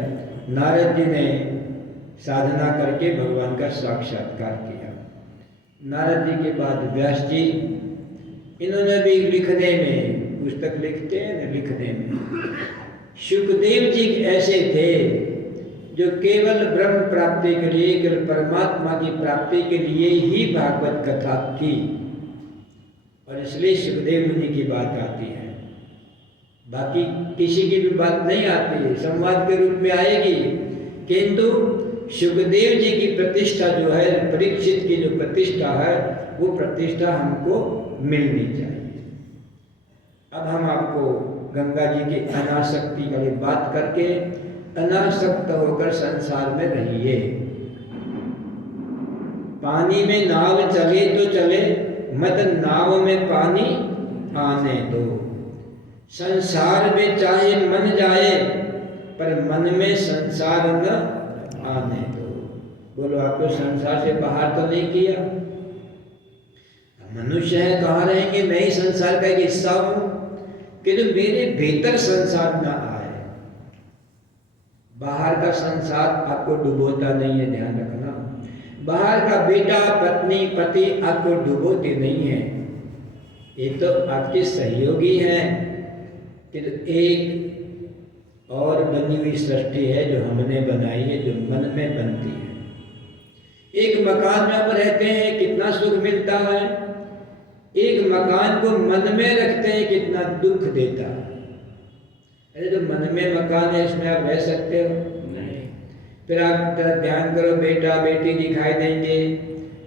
नारद जी ने साधना करके भगवान का साक्षात्कार किया। नारद जी के बाद व्यास जी, इन्होंने भी लिखने में, पुस्तक लिखते हैं ना, लिखने में सुखदेव जी ऐसे थे जो केवल ब्रह्म प्राप्ति के लिए, केवल परमात्मा की प्राप्ति के लिए ही भागवत कथा की, और इसलिए सुखदेव मुनि की बात आती है। बाकी किसी की भी बात नहीं आती है, संवाद के रूप में आएगी, किंतु सुखदेव जी की प्रतिष्ठा जो है, परीक्षित की जो प्रतिष्ठा है, वो प्रतिष्ठा हमको मिलनी चाहिए। अब हम आपको गंगा जी की अनासक्ति वाली बात करके, अनासक्त होकर संसार में रहिए। पानी में नाव चले तो चले, मत नाव में पानी आने दो। संसार में चाहे मन जाए, पर मन में संसार न आने दो। बोलो, आपको संसार से बाहर तो नहीं किया? मनुष्य है, कहाँ रहेंगे? मैं ही संसार का एक हिस्सा हूं, कि तो मेरे भीतर संसार ना आए। बाहर का संसार आपको डुबोता नहीं है, ध्यान रखना। बाहर का बेटा, पत्नी, पति आपको डुबोते नहीं है। ये तो आपके सहयोगी हैं, कि एक और बनी हुई सृष्टि है जो हमने बनाई है, जो मन में बनती है। एक मकान में हम रहते हैं, कितना सुख मिलता है। एक मकान को मन में रखते हैं, कितना दुख देता है। अरे तो मन में मकान है, इसमें आप रह सकते हो? नहीं। फिर आप ध्यान करो, बेटा बेटी दिखाई देंगे,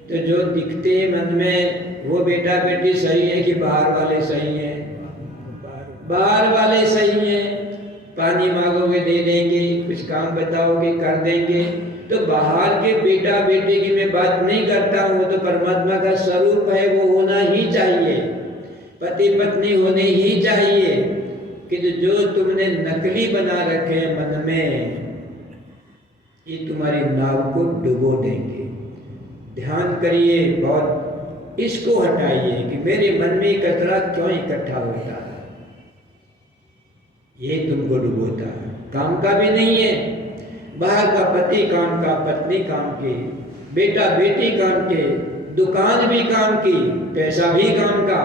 तो जो दिखते हैं मन में, वो बेटा बेटी सही है कि बाहर वाले सही हैं? बाहर वाले सही हैं। पानी मांगोगे दे देंगे, कुछ काम बताओगे कर देंगे। तो बाहर के बेटा बेटे की मैं बात नहीं करता हूँ, तो परमात्मा का स्वरूप है, वो होना ही चाहिए। पति पत्नी होने ही चाहिए। कि जो तुमने नकली बना रखे हैं मन में, ये तुम्हारी नाव को डुबो देंगे। ध्यान करिए, बहुत इसको हटाइए कि मेरे मन में कचरा क्यों इकट्ठा होता है, ये तुमको डुबोता है। काम का भी नहीं है। बाहर का पति काम का, पत्नी काम की, बेटा बेटी काम के, दुकान भी काम की, पैसा भी काम का,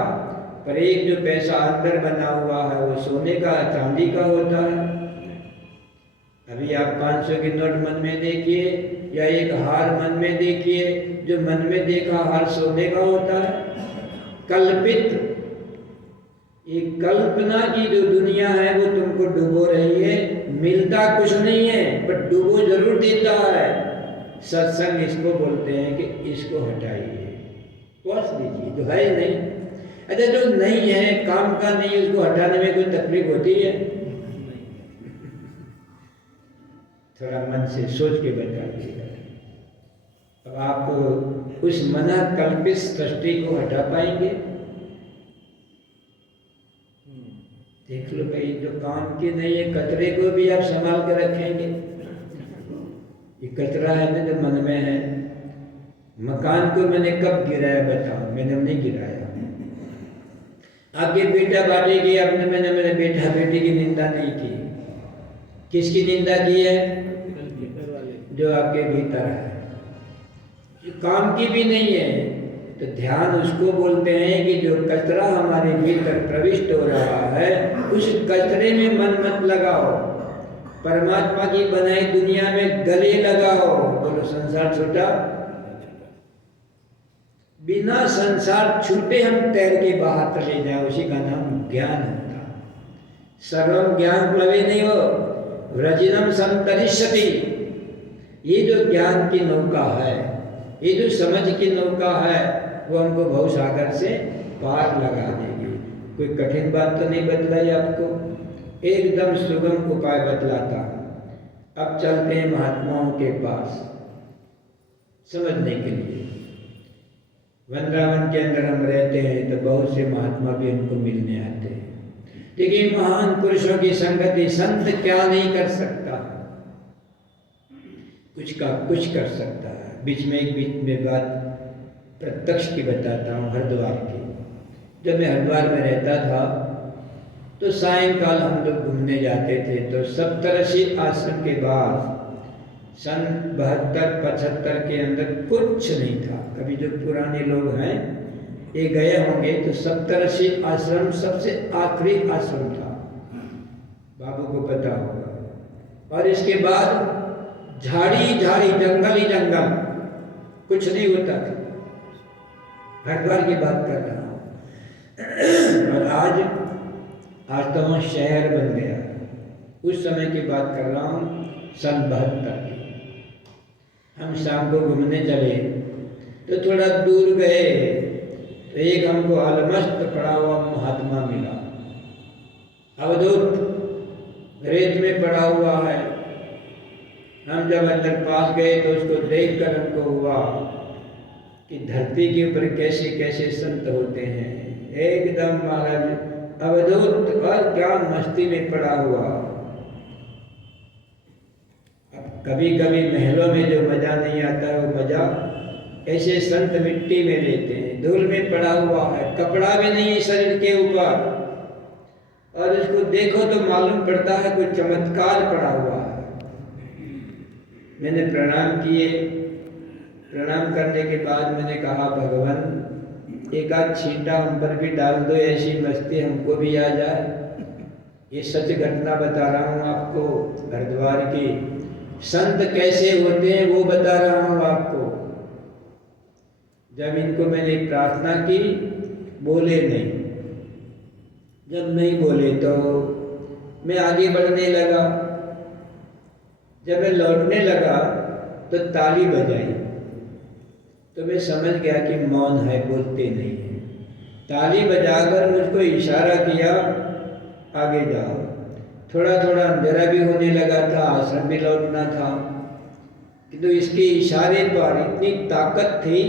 पर एक जो पैसा अंदर बना हुआ है वो सोने का, चांदी का होता है। अभी आप 500 की नोट मन में देखिए, या एक हार मन में देखिए, जो मन में देखा हार सोने का होता है। कल्पित, एक कल्पना की जो दुनिया है वो तुमको डुबो रही है। मिलता कुछ नहीं है, पर डुबो जरूर देता है। सत्संग इसको बोलते हैं कि इसको हटाइए, पहुंच दीजिए जो है नहीं। अच्छा, जो नहीं है, काम का नहीं, उसको हटाने में कोई तकलीफ होती है? थोड़ा मन से सोच के बताइएगा। अब आप उस मना कल्पित सृष्टि को हटा पाएंगे? देख लो भाई, जो काम की नहीं है, कचरे को भी आप संभाल के रखेंगे। कचरा है ना जो मन में है, मकान को मैंने कब गिराया बताओ? मैंने नहीं गिराया। आपके बेटा बाटे की आपने मैंने मेरे बेटा बेटी की निंदा नहीं की। किसकी निंदा की है? जो आपके भीतर है, जो काम की भी नहीं है। तो ध्यान उसको बोलते हैं कि जो कचरा हमारे भीतर प्रविष्ट हो रहा है, उस कचरे में मन मत लगाओ, परमात्मा की बनाई दुनिया में गले लगाओ। बोलो संसार छूटा। बिना संसार छूटे हम तैर के बाहर चले जाए, उसी का नाम ज्ञान होता। सर्वम ज्ञान प्लवे नहीं हो व्रजिनम संतरिष्यति। ये जो ज्ञान की नौका है, ये जो समझ की नौका है, वो हमको भवसागर से पार लगा देगी। कोई कठिन बात तो नहीं बतलाई आपको, एकदम सुगम उपाय बतलाता। अब चलते हैं महात्माओं के पास समझने के लिए। वृंदावन के अंदर हम रहते हैं तो बहुत से महात्मा भी हमको मिलने आते हैं। देखिए, महान पुरुषों की संगति, संत क्या नहीं कर सकता, कुछ का कुछ कर सकता है। बीच में बात प्रत्यक्ष की बताता हूँ, हरिद्वार की। जब मैं हरिद्वार में रहता था तो सायंकाल हम लोग घूमने जाते थे। तो 70 आश्रम के बाद सन 72-75 के अंदर कुछ नहीं था। कभी जो पुराने लोग हैं ये गए होंगे तो 70 आश्रम सबसे आखिरी आश्रम था, बाबू को पता होगा। और इसके बाद झाड़ी झाड़ी, जंगल ही जंगल, कुछ नहीं होता था। हरिद्वार की बात कर रहा हूँ। और आज तो वहाँ शहर बन गया। उस समय की बात कर रहा हूँ, सन 72 की। हम शाम को घूमने चले तो थोड़ा दूर गए तो एक हमको अलमस्त पड़ा हुआ महात्मा मिला, अवधूत रेत में पड़ा हुआ है। हम जब अंदर पास गए तो उसको देखकर हमको हुआ कि धरती के ऊपर कैसे कैसे संत होते हैं। एकदम महाराज अवधूत, और क्या मस्ती में पड़ा हुआ। अब कभी कभी महलों में जो मजा नहीं आता है, वो मजा ऐसे संत मिट्टी में लेते हैं। धूल में पड़ा हुआ है, कपड़ा भी नहीं है शरीर के ऊपर, और इसको देखो तो मालूम पड़ता है कोई चमत्कार पड़ा हुआ है। मैंने प्रणाम किए। प्रणाम करने के बाद मैंने कहा, भगवान एक आध छींटा हम पर भी डाल दो, ऐसी मस्ती हमको भी आ जाए। ये सच घटना बता रहा हूँ आपको, हरिद्वार की। संत कैसे होते हैं वो बता रहा हूँ आपको। जब इनको मैंने प्रार्थना की, बोले नहीं। जब नहीं बोले तो मैं आगे बढ़ने लगा। जब मैं लौटने लगा तो ताली बजाई, तो मैं समझ गया कि मौन है, बोलते नहीं है। ताली बजाकर मुझको इशारा किया, आगे जाओ। थोड़ा थोड़ा अंधेरा भी होने लगा था, आश्रम भी लौटना था, किंतु इसके इशारे पर इतनी ताकत थी,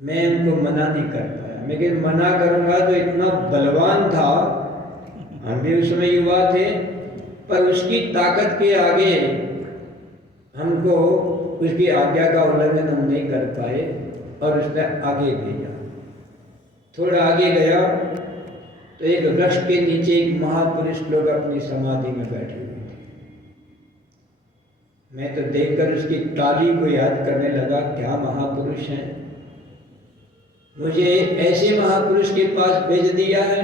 मैं उनको मना नहीं कर पाया। मैं कि मना करूँगा तो इतना बलवान था, हम भी उस समय युवा थे, पर उसकी ताकत के आगे हमको उसकी आज्ञा का उल्लंघन हम नहीं कर पाए, और उसने आगे भेजा। थोड़ा आगे गया तो एक वृक्ष के नीचे एक महापुरुष लोग अपनी समाधि में बैठे हुए थे। मैं तो देखकर उसकी ताली को याद करने लगा, क्या महापुरुष हैं, मुझे ऐसे महापुरुष के पास भेज दिया है।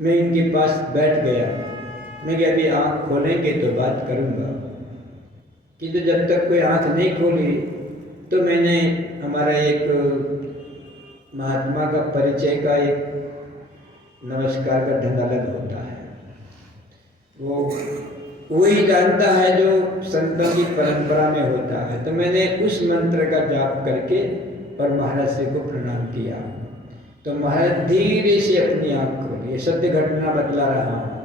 मैं इनके पास बैठ गया। मैं कि अभी आँख खोलेंगे तो बात करूँगा, किंतु जब तक कोई आँख नहीं खोली तो मैंने हमारा एक महात्मा का परिचय का एक नमस्कार का ढंग अलग होता है। वो वही जानता है जो संतों की परंपरा में होता है। तो मैंने उस मंत्र का जाप करके और महाराज से को प्रणाम किया। तो महाराज धीरे से अपनी आँख खोली। ये सत्य घटना बतला रहा हूँ।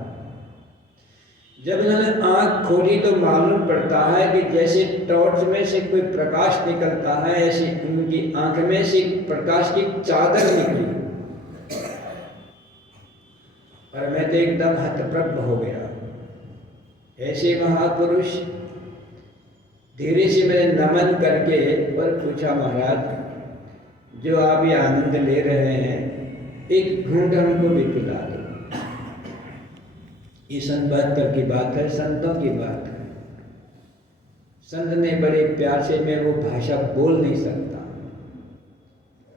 जब उन्होंने आँख खोली तो मालूम पड़ता है कि जैसे टॉर्च में से कोई प्रकाश निकलता है, ऐसी उनकी आँख में से प्रकाश की चादर निकली, और मैं तो एकदम हतप्रभ हो गया। ऐसे महापुरुष धीरे से मैंने नमन करके और पूछा, महाराज जो आप ये आनंद ले रहे हैं एक घूंट हमको भी पिला दो। ये सन 72 की बात है, संतों की बात है। संत ने बड़े प्यार से, मैं वो भाषा बोल नहीं सकता,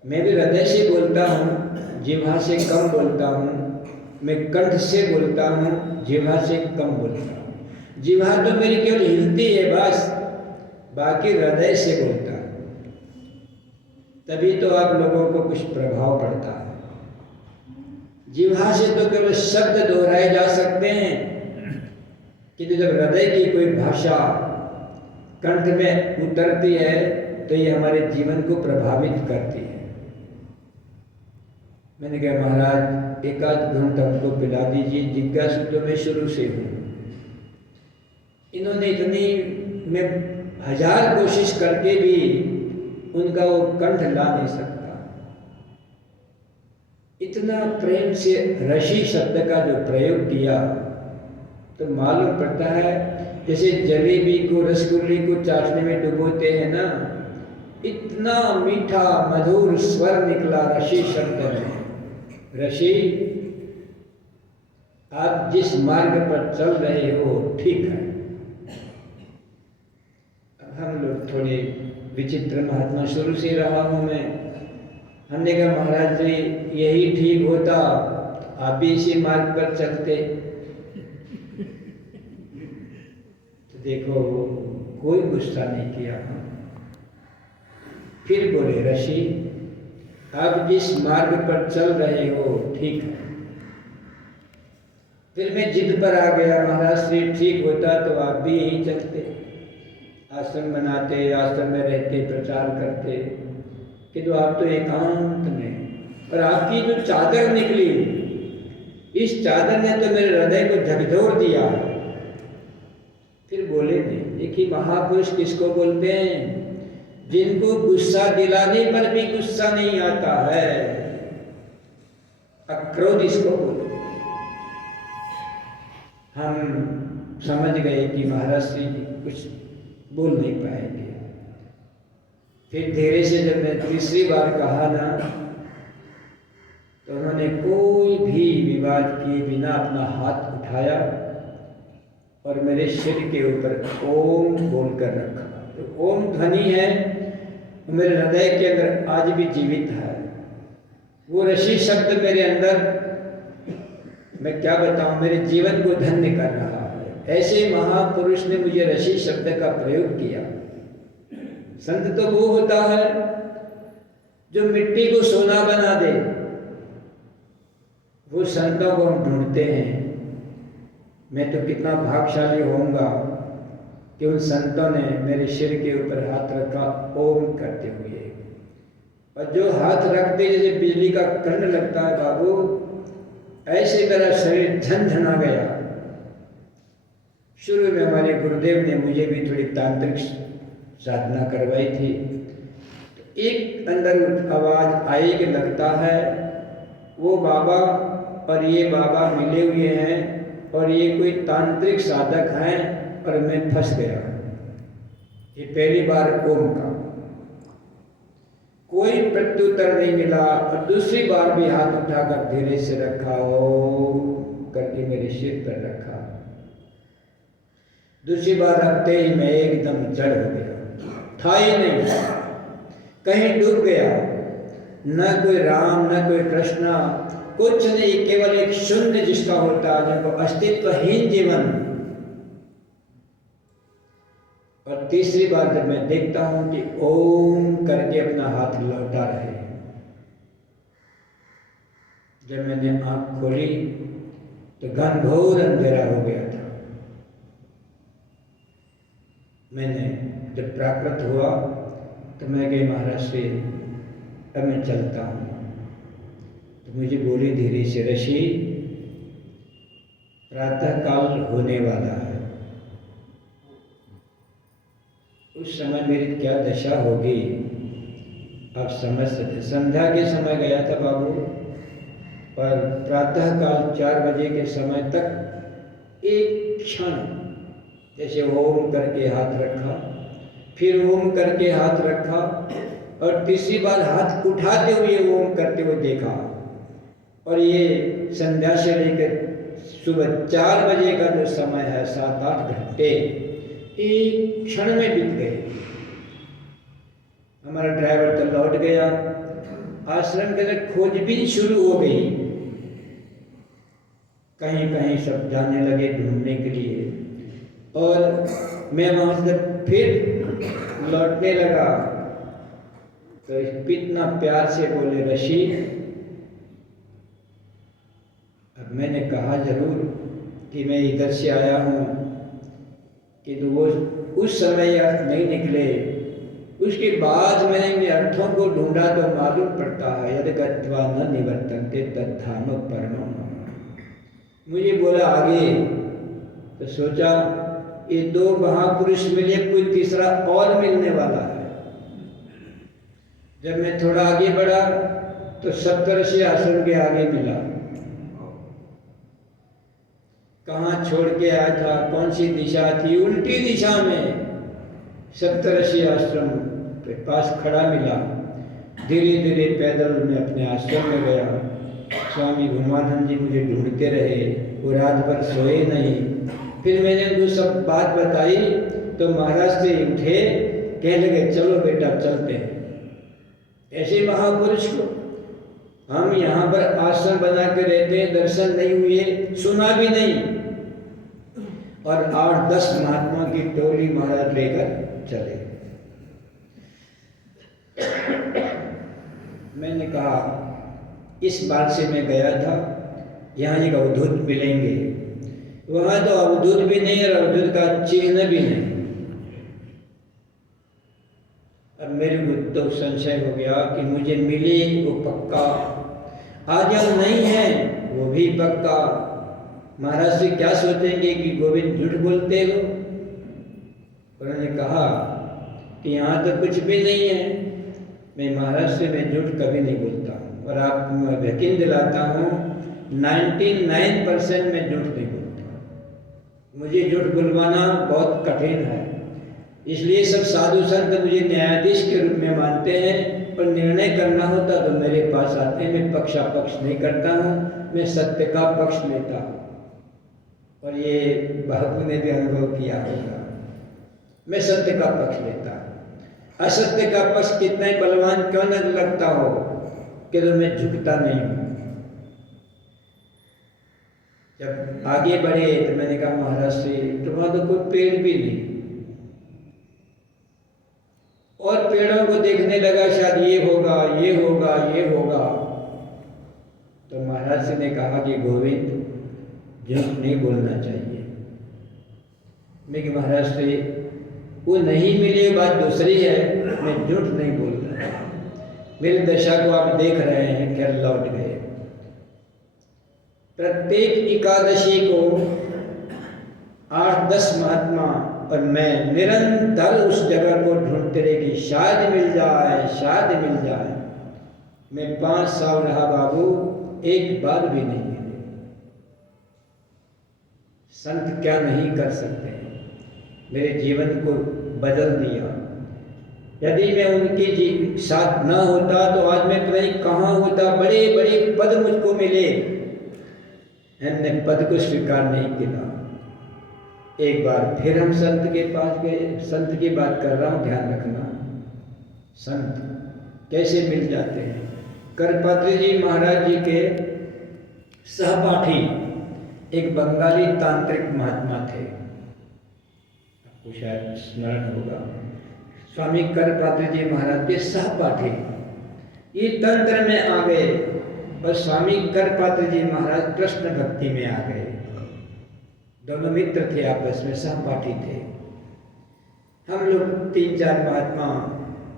मैं भी हृदय से बोलता हूँ, जिह्वा से कम बोलता हूँ। मैं कंठ से बोलता हूँ, जिह्वा से कम बोलता हूँ। जिह्वा तो मेरी केवल हिलती है बस, बाकी हृदय से बोलता हूँ। तभी तो आप लोगों को कुछ प्रभाव पड़ता है। जिह्वा से तो केवल शब्द दोहराए जा सकते हैं, किंतु जब हृदय की कोई भाषा कंठ में उतरती है तो ये हमारे जीवन को प्रभावित करती है। मैंने कहा, महाराज एक आध घूंट हमको पिला दीजिए, जिज्ञासु तो मैं शुरू से हूँ। इन्होंने इतनी, मैं 1000 कोशिश करके भी उनका वो कंठ ला नहीं सकता। इतना प्रेम से ऋषि शब्द का जो प्रयोग किया तो मालूम पड़ता है जैसे जलेबी को, रसगुल्ले को चाशनी में डुबोते हैं ना, इतना मीठा मधुर स्वर निकला ऋषि शब्द में। ऋषि, आप जिस मार्ग पर चल रहे हो ठीक है। हम लोग थोड़े विचित्र महात्मा, शुरू से रहा हूं मैं। हमने कहा, महाराज जी यही ठीक होता, आप भी इसी मार्ग पर चलते। तो देखो कोई गुस्सा नहीं किया। फिर बोले, ऋषि आप जिस मार्ग पर चल रहे हो ठीक है। फिर मैं जिद पर आ गया, महाराज श्री ठीक होता तो आप भी यही चलते, आश्रम बनाते, आश्रम में रहते, प्रचार करते, किंतु आप तो एकांत में। और आपकी जो चादर निकली, इस चादर ने तो मेरे हृदय को झकझोर दिया। फिर बोले, देखिए महापुरुष किसको बोलते हैं? जिनको गुस्सा दिलाने पर भी गुस्सा नहीं आता है, अक्रोध इसको बोलते। हम समझ गए कि महाराज श्री कुछ बोल नहीं पाएंगे। फिर धीरे से जब मैं तीसरी बार कहा ना, तो उन्होंने कोई भी विवाद किए बिना अपना हाथ उठाया और मेरे सिर के ऊपर ओम बोलकर रखा। तो ओम ध्वनि है, मेरे हृदय के अंदर आज भी जीवित है। वो ऋषि शब्द मेरे अंदर, मैं क्या बताऊं, मेरे जीवन को धन्य कर रहा है। ऐसे महापुरुष ने मुझे ऋषि शब्द का प्रयोग किया। संत तो वो होता है जो मिट्टी को सोना बना दे। वो संतों को हम ढूंढते हैं। मैं तो कितना भाग्यशाली होऊंगा कि उन संतों ने मेरे सिर के ऊपर हाथ रखा ओम करते हुए। और जो हाथ रखते जैसे बिजली का करंट लगता है बाबू, ऐसे मेरा शरीर झनझना गया। शुरू में हमारे गुरुदेव ने मुझे भी थोड़ी तांत्रिक साधना करवाई थी। तो एक अंदर आवाज आई कि लगता है वो बाबा और ये बाबा मिले हुए हैं और ये कोई तांत्रिक साधक हैं और मैं फंस गया। ये पहली बार ओम का कोई प्रत्युत्तर नहीं मिला। और दूसरी बार भी हाथ उठाकर धीरे से रखा, ओम करके मेरे सिर पर रखा। दूसरी बार रखते ही मैं एकदम जड़ हो गया, था ही नहीं, कहीं डूब गया। न कोई राम न कोई कृष्ण, कुछ नहीं, केवल एक शून्य जिसका होता है, जिनको अस्तित्वहीन जीवन। और तीसरी बार जब मैं देखता हूं कि ओम करके अपना हाथ लौटा रहे, जब मैंने आंख खोली तो घनघोर अंधेरा हो गया था। मैंने जब प्राकृत हुआ तो मैं गई, महाराज से अब मैं चलता हूँ। तो मुझे बोली धीरे से, ऋषि प्रातः काल होने वाला है। उस समय मेरी क्या दशा होगी आप समझ सकते। संध्या के समय गया था बाबू, पर प्रातः काल 4 बजे के समय तक एक क्षण जैसे ओम करके हाथ रखा फिर ओम करके हाथ रखा और तीसरी बार हाथ उठाते हुए ओम करते हुए देखा। और ये संध्या से लेकर सुबह 4 बजे का जो समय है, 7-8 घंटे एक क्षण में बीत गए। हमारा ड्राइवर तो लौट गया। आश्रम के अंदर खोजबीन शुरू हो गई। कहीं कहीं सब जाने लगे ढूंढने के लिए, और मैं वहां से फिर लौटने लगा तो इतना प्यार से बोले, ऋषि। अब मैंने कहा जरूर कि मैं इधर से आया हूँ, कि तो वो उस समय अर्थ नहीं निकले। उसके बाद मैंने अर्थों को ढूंढा तो मालूम पड़ता है, यदि गत्वा न निवर्तन्ते तद्धाम परमम्। मुझे बोला आगे, तो सोचा ये 2 महापुरुष मिले, कोई तीसरा और मिलने वाला है। जब मैं थोड़ा आगे बढ़ा तो सप्तऋषि आश्रम के आगे मिला। कहाँ छोड़ के आया था, कौन सी दिशा थी, उल्टी दिशा में सप्तऋषि आश्रम के पास खड़ा मिला। धीरे धीरे पैदल मैं अपने आश्रम में गया। स्वामी घुमानंद जी मुझे ढूंढते रहे, वो रात भर सोए नहीं। फिर मैंने उनको सब बात बताई तो महाराज से उठे, कहने लगे चलो बेटा चलते हैं। ऐसे महापुरुष को हम यहाँ पर आश्रम बना के रहते हैं, दर्शन नहीं हुए, सुना भी नहीं, और 8-10 महात्मा की टोली महाराज लेकर चले। मैंने कहा इस बात से मैं गया था, यहाँ एक अवधूत मिलेंगे, वहाँ तो अवधूत भी नहीं और अवधूत का चिन्ह भी नहीं। अब मेरे को तो संशय हो गया कि मुझे मिले वो पक्का, आज हम नहीं है वो भी पक्का। महाराज से क्या सोचेंगे कि गोविंद झूठ बोलते हो। उन्होंने कहा कि यहाँ तो कुछ भी नहीं है। मैं महाराज से मैं झूठ कभी नहीं बोलता हूँ, और आप यकीन दिलाता हूँ 99% में झूठ नहीं बोलता। मुझे झूठ बुलवाना बहुत कठिन है, इसलिए सब साधु संत मुझे न्यायाधीश के रूप में मानते हैं, और निर्णय करना होता तो मेरे पास आते हैं। मैं पक्षापक्ष नहीं करता हूँ, मैं सत्य का पक्ष लेता हूँ, और ये बापू ने भी अनुभव किया होगा। मैं सत्य का पक्ष लेता हूँ, असत्य का पक्ष कितना ही बलवान क्यों न लगता हो, कि तो मैं झुकता नहीं हूँ। जब आगे बढ़े तो मैंने कहा महाराज से तुम्हारा तो कोई पेड़ भी नहीं, और पेड़ों को देखने लगा शायद ये होगा ये होगा ये होगा। तो महाराज जी ने कहा कि गोविंद झूठ नहीं बोलना चाहिए। मैं कि महाराज से वो नहीं मिले बात दूसरी है, मैं झूठ नहीं बोल रहा। मेरी दशा को आप देख रहे हैं, खैर लौट गए। प्रत्येक एकादशी को 8-10 महात्मा और मैं निरंतर उस जगह को ढूंढते रहे कि शायद मिल जाए, शायद मिल जाए। मैं 5 साल रहा बाबू, एक बार भी नहीं मिले। संत क्या नहीं कर सकते हैं, मेरे जीवन को बदल दिया। यदि मैं उनके साथ न होता तो आज मैं पता नहीं कहाँ होता। बड़े बड़े पद मुझको मिले, हमने पद को स्वीकार नहीं किया। एक बार फिर हम संत के पास गए। संत की बात कर रहा हूँ, ध्यान रखना। संत कैसे मिल जाते हैं। करपात्री जी महाराज जी के सहपाठी एक बंगाली तांत्रिक महात्मा थे, आपको शायद स्मरण होगा। स्वामी करपात्री जी महाराज के सहपाठी ये तंत्र में आ गए, और स्वामी करपात्री जी महाराज कृष्ण भक्ति में आ गए। दोनों मित्र थे, आपस में सहपाठी थे। हम लोग 3-4 महात्मा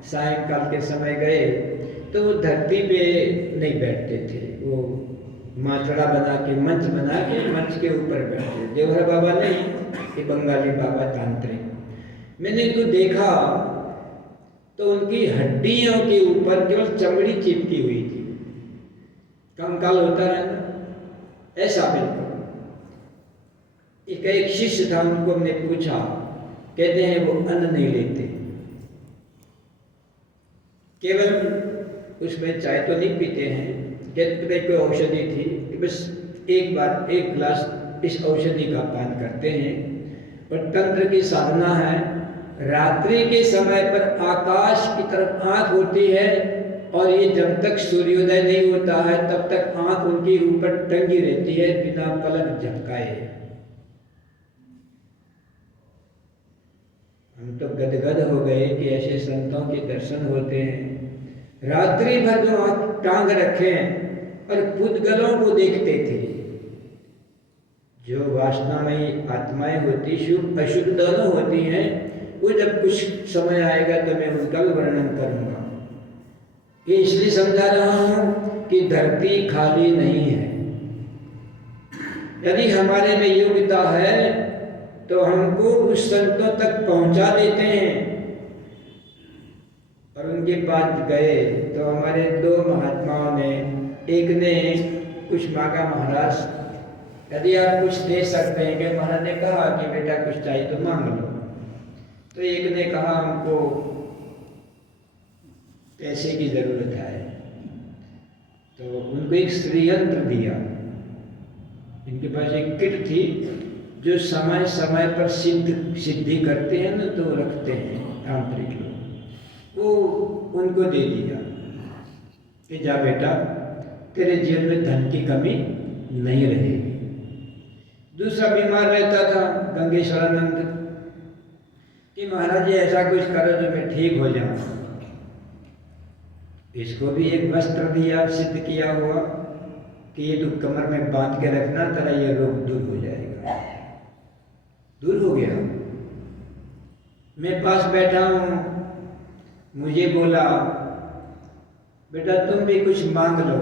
सायंकाल के समय गए तो वो धरती पे नहीं बैठते थे, वो माचड़ा बना के मंच बना के मंच के ऊपर बैठे। देवहर बाबा नहीं, ये बंगाली बाबा तांत्रिक। मैंने इनको देखा तो उनकी हड्डियों के ऊपर केवल चमड़ी चिपकी हुई थी, कंकाल होता है ना, ऐसा बिल्कुल। एक शिष्य था, उनको हमने पूछा, कहते हैं वो अन्न नहीं लेते। केवल उसमें चाय तो नहीं पीते हैं, कहते कोई औषधि थी कि बस एक बार एक गिलास इस औषधि का पान करते हैं। और तंत्र की साधना है, रात्रि के समय पर आकाश की तरफ आंख होती है और ये जब तक सूर्योदय नहीं होता है तब तक आंख उनकी ऊपर टंगी रहती है बिना पलक झपकाए। हम तो गदगद हो गए कि ऐसे संतों के दर्शन होते हैं। रात्रि भर जो आंख टांग रखे और पुद्गलों को देखते थे। जो वासनामयी आत्माएं होती, शुभ अशुभ दोनों होती हैं, वो जब कुछ समय आएगा तो मैं उनका भी वर्णन करूंगा। ये इसलिए समझा रहा हूं कि धरती खाली नहीं है। यदि हमारे में योग्यता है तो हमको उस संतों तक पहुंचा देते हैं। और उनके पास गए तो हमारे दो महात्माओं ने, एक ने कुछ मांगा, महाराज यदि आप कुछ दे सकते हैं, कि महाराज ने कहा कि बेटा कुछ चाहिए तो मांग लो। तो एक ने कहा हमको पैसे की जरूरत है, तो उनको एक श्रीयंत्र दिया। इनके पास एक किट थी जो समय समय पर सिद्धि करते हैं ना, तो रखते हैं तांत्रिक लोग, वो उनको दे दिया कि जा बेटा तेरे जीवन में धन की कमी नहीं रहेगी। दूसरा बीमार रहता था गंगेश्वरानंद, कि महाराज जी ऐसा कुछ करो जो मैं ठीक हो जाऊं। इसको भी एक वस्त्र दिया सिद्ध किया हुआ कि ये तू कमर में बांध के रखना, तेरा ये रोग दूर हो जाएगा। दूर हो गया। मैं पास बैठा हूं, मुझे बोला बेटा तुम भी कुछ मांग लो।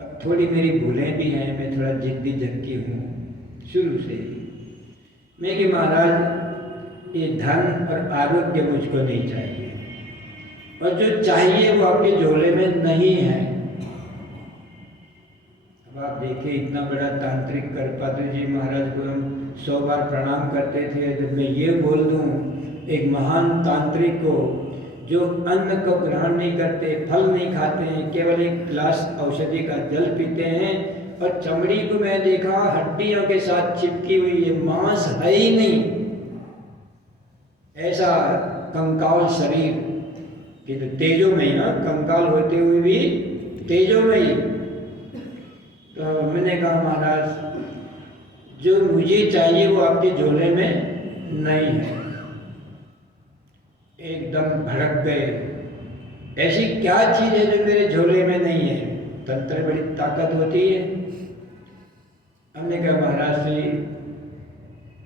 अब थोड़ी मेरी भूलें भी हैं, मैं थोड़ा जिद्दी जक्की हूँ शुरू से ही। मैं कि महाराज ये धन और आरोग्य मुझको नहीं चाहिए, और जो चाहिए वो आपके झोले में नहीं है। अब आप देखिए इतना बड़ा तांत्रिक करपात्री जी महाराज को हम 100 बार प्रणाम करते थे। जब मैं ये बोल दूं एक महान तांत्रिक को जो अन्न को ग्रहण नहीं करते, फल नहीं खाते हैं, केवल एक गिलास औषधि का जल पीते हैं, और चमड़ी को मैं देखा हड्डियों के साथ चिपकी हुई, ये मांस है ही नहीं, ऐसा कंकाल शरीर कि तो तेजोमयी, कंकाल होते हुए भी तेजोमयी। तो मैंने कहा महाराज जो मुझे चाहिए वो आपके झोले में नहीं है। एकदम भड़क गए, ऐसी क्या चीज है जो मेरे झोले में नहीं है? तंत्र बड़ी ताकत होती है। हमने कहा महाराज से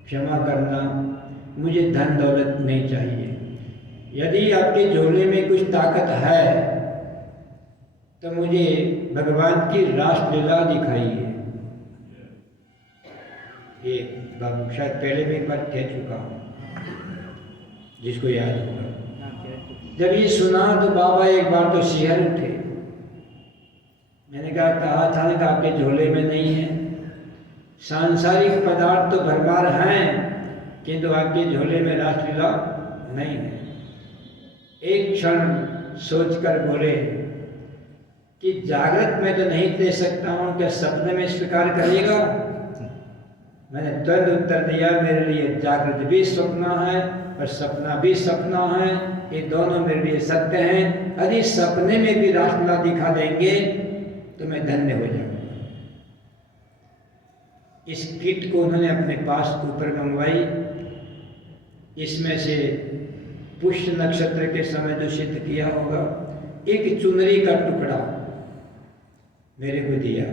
क्षमा करना, मुझे धन दौलत नहीं चाहिए। यदि आपके झोले में कुछ ताकत है तो मुझे भगवान की रासलीला दिखाइए। ये बाबू शायद पहले भी एक बार कह चुका हूँ, जिसको याद होगा। जब ये सुना तो बाबा एक बार तो शिहर उठे। मैंने कहा था ना कि आपके झोले में नहीं है। सांसारिक पदार्थ तो भरमार हैं, किंतु आपके झोले में रासलीला नहीं है। एक क्षण सोचकर बोले कि जागृत में तो नहीं दे सकता हूं, क्या सपने में स्वीकार करेगा? मैंने तुरंत उत्तर दिया, मेरे लिए जागृत भी सपना है और सपना भी सपना है, ये दोनों मेरे लिए सत्य हैं। यदि सपने में भी रासलीला दिखा देंगे तो मैं धन्य हो जाऊंगा। इस किट को उन्होंने अपने पास ऊपर मंगवाई। इसमें से पुष्य नक्षत्र के समय जो सिद्ध किया होगा, एक चुनरी का टुकड़ा मेरे को दिया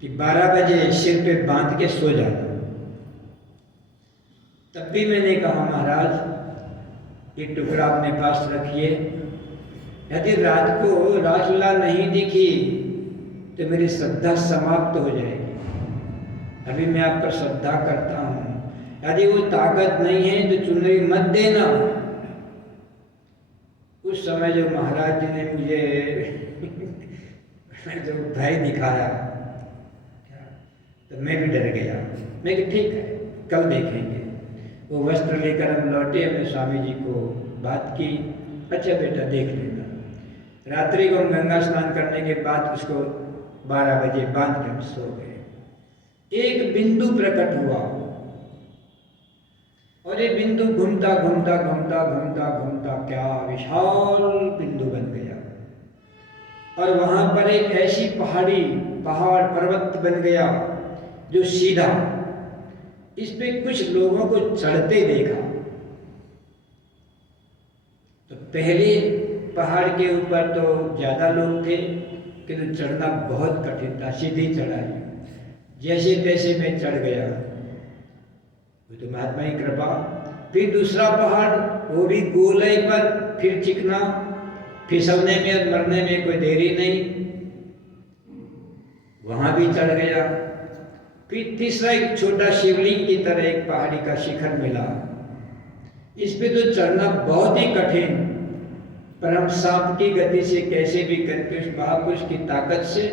कि 12 बजे सिर पे बांध के सो जाना। तब भी मैंने कहा महाराज एक टुकड़ा अपने पास रखिए, यदि रात को रासलीला नहीं दिखी तो मेरी श्रद्धा समाप्त हो जाएगी। अभी मैं आप पर श्रद्धा करता हूँ, यदि वो ताकत नहीं है तो चुनरी मत देना। उस समय जो महाराज जी ने मुझे जो भय दिखाया तो मैं भी डर गया। मैं कि ठीक है कल देखेंगे। वो वस्त्र लेकर हम लौटे, अपने स्वामी जी को बात की, अच्छा बेटा देख लेना। रात्रि को हम गंगा स्नान करने के बाद उसको 12 बजे बांध के हम सो गए। एक बिंदु प्रकट हुआ और ये बिंदु घूमता घूमता घूमता घूमता घूमता क्या विशाल बिंदु बन गया और वहां पर एक ऐसी पहाड़ पर्वत बन गया जो सीधा, इस पे कुछ लोगों को चढ़ते देखा। तो पहले पहाड़ के ऊपर तो ज्यादा लोग थे किंतु चढ़ना बहुत कठिन था, सीधी चढ़ाई, जैसे तैसे मैं चढ़ गया, वो तो महात्मा की कृपा। फिर दूसरा पहाड़, वो भी गोलाई पर, फिर चिकना, फिसलने में और मरने में कोई देरी नहीं, वहां भी चढ़ गया। फिर तीसरा एक छोटा शिवलिंग की तरह एक पहाड़ी का शिखर मिला, इस पे तो चढ़ना बहुत ही कठिन, पर हम सांप की गति से कैसे भी करके उस महापुरुष की ताकत से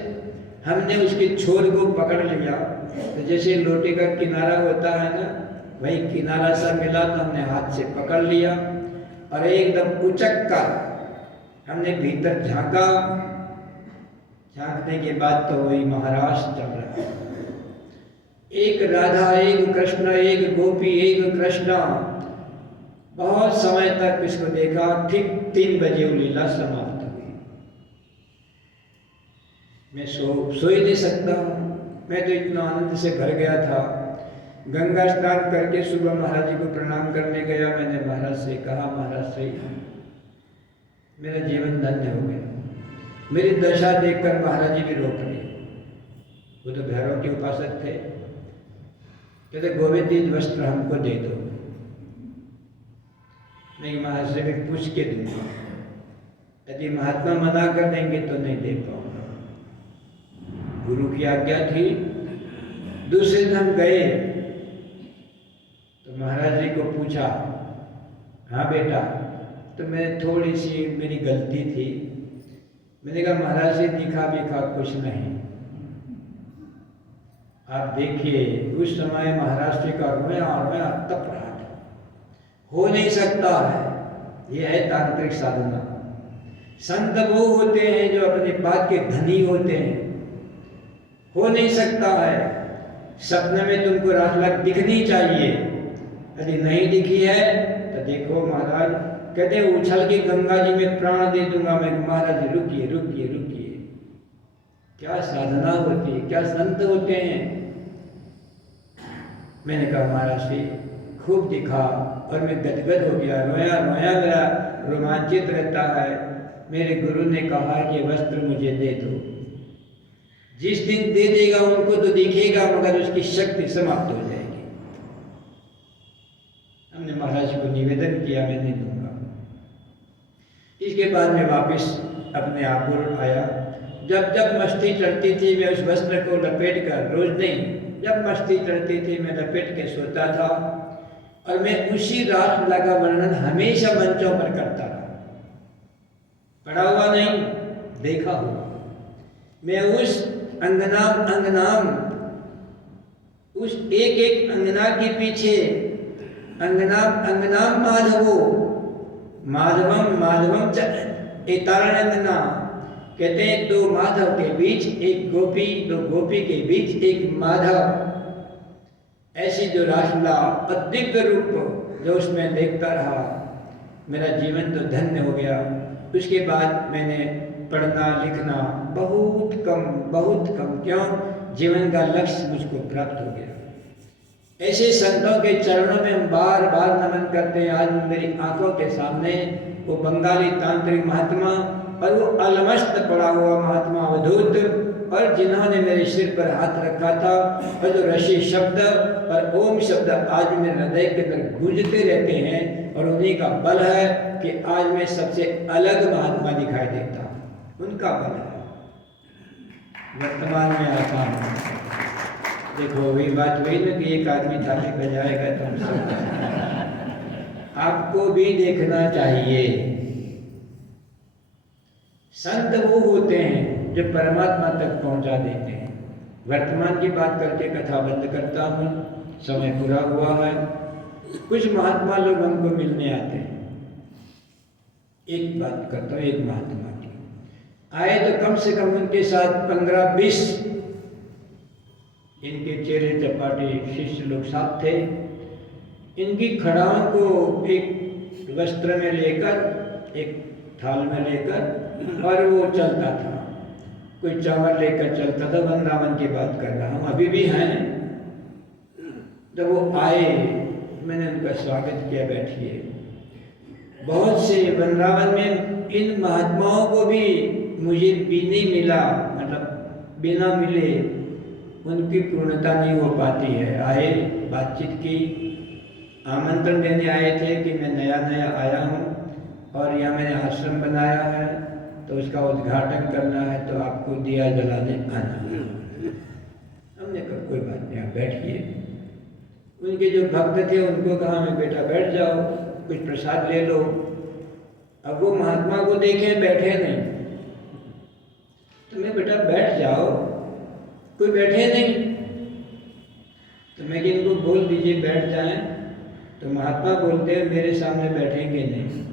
हमने उसके छोर को पकड़ लिया। तो जैसे लोटे का किनारा होता है ना, वही किनारा सा मिला, तो हमने हाथ से पकड़ लिया और एकदम उचक कर हमने भीतर झांका। झांकने के बाद तो वही महाराज चल रहा, एक राधा, एक कृष्ण, एक गोपी, एक कृष्ण। बहुत समय तक इसको देखा, ठीक 3 बजे वो लीला समाप्त हुई। मैं सो ही नहीं सकता हूँ, मैं तो इतना आनंद से भर गया था। गंगा स्नान करके सुबह महाराज जी को प्रणाम करने गया। मैंने महाराज से कहा, महाराज से मेरा जीवन धन्य हो गया। मेरी दशा देखकर महाराज जी भी रो पड़े, वो तो भैरव के उपासक थे। कहते गोविंद जी वस्त्र हमको दे दो। नहीं, महाराज से भी पूछ के दूंगा, यदि महात्मा मना कर देंगे तो नहीं दे पाऊंगा। गुरु की आज्ञा थी। दूसरे दिन हम गए तो महाराज जी को पूछा, हाँ बेटा, तो मैं थोड़ी सी मेरी गलती थी। मैंने कहा महाराज जी दिखा बिखा कुछ नहीं, आप देखिए उस समय महाराष्ट्र का रोया तप रहा था, हो नहीं सकता है। यह है तांत्रिक साधना। संत वो होते हैं जो अपने बात के धनी होते हैं। हो नहीं सकता है। सपने में तुमको रासलीला दिखनी चाहिए, यदि नहीं दिखी है तो देखो महाराज कहते उछल के गंगा जी में प्राण दे दूंगा मैं। महाराज रुकिए रुकिए रुकिए, क्या साधना होती है, क्या संत होते हैं। मैंने कहा महाराज से खूब दिखा और मैं गदगद हो गया, रोया रोया, मेरा रोमांचित रहता है। मेरे गुरु ने कहा कि वस्त्र मुझे दे दो। जिस दिन दे देगा उनको तो दिखेगा, मगर उसकी शक्ति समाप्त हो जाएगी। हमने महाराज को निवेदन किया, मैं नहीं दूंगा। इसके बाद मैं वापस अपने आपुर आया। जब जब मस्ती चढ़ती थी मैं उस वस्त्र को लपेट कर, रोज नहीं, जब मस्ती चढ़ती थी मैं लपेट के सोता था और मैं उसी रासलीला का वर्णन हमेशा मंचों पर करता रहा। पढ़ा हुआ नहीं, देखा हुआ। मैं उस अंगनाम उस एक एक अंगना के पीछे अंगनाम माधवम च एतारणंगना, कहते हैं 2 माधव के बीच एक गोपी, 2 गोपी के बीच एक माधव। ऐसी जो रासलीला अद्वितीय रूप जो उसमें देखता रहा, मेरा जीवन तो धन्य हो गया। उसके बाद मैंने पढ़ना लिखना बहुत कम, क्यों? जीवन का लक्ष्य मुझको प्राप्त हो गया। ऐसे संतों के चरणों में हम बार बार नमन करते हैं। आज मेरी आंखों के सामने वो बंगाली तांत्रिक महात्मा और वो अलमस्त पड़ा हुआ महात्मा अवधूत, और जिन्होंने मेरे सिर पर हाथ रखा था, और जो ऋषि शब्द और ओम शब्द आज मेरे हृदय के अंदर गूंजते रहते हैं, और उन्हीं का बल है कि आज मैं सबसे अलग महात्मा दिखाई देता हूँ। उनका बल है। वर्तमान में आता हूँ, देखो वही बात वही ना कि एक आदमी थाली बजाएगा तो हम सब आपको भी देखना चाहिए। संत वो होते हैं जो परमात्मा तक पहुंचा देते हैं। वर्तमान की बात करके कथा बंद करता हूँ, समय पूरा हुआ है। कुछ महात्मा लोग हमको मिलने आते हैं, एक बात करता हूँ, एक महात्मा की आए तो कम से कम उनके साथ 15-20 इनके चेहरे चपाटे शिष्य लोग साथ थे। इनकी खड़ाओं को एक वस्त्र में लेकर, एक थाल में लेकर, और वो चलता था। कोई चावल लेकर चलता था। वृंदावन की बात कर रहा हूँ, अभी भी हैं। जब वो आए मैंने उनका स्वागत किया, बैठिए। बहुत से वृंदावन में इन महात्माओं को भी मुझे भी नहीं मिला, मतलब बिना मिले उनकी पूर्णता नहीं हो पाती है। आए, बातचीत की, आमंत्रण देने आए थे कि मैं नया नया आया हूँ और यहाँ मैंने आश्रम बनाया है, तो उसका उद्घाटन करना है, तो आपको दिया जलाने आना है। हमने कहा कोई बात नहीं, आप बैठिए। उनके जो भक्त थे उनको कहा मैं बेटा बैठ जाओ, कुछ प्रसाद ले लो। अब वो महात्मा को देखे बैठे नहीं, तो मैं बेटा बैठ जाओ, कोई बैठे नहीं, तो मैं कि इनको बोल दीजिए बैठ जाएं। तो महात्मा बोलते हैं मेरे सामने बैठेंगे नहीं।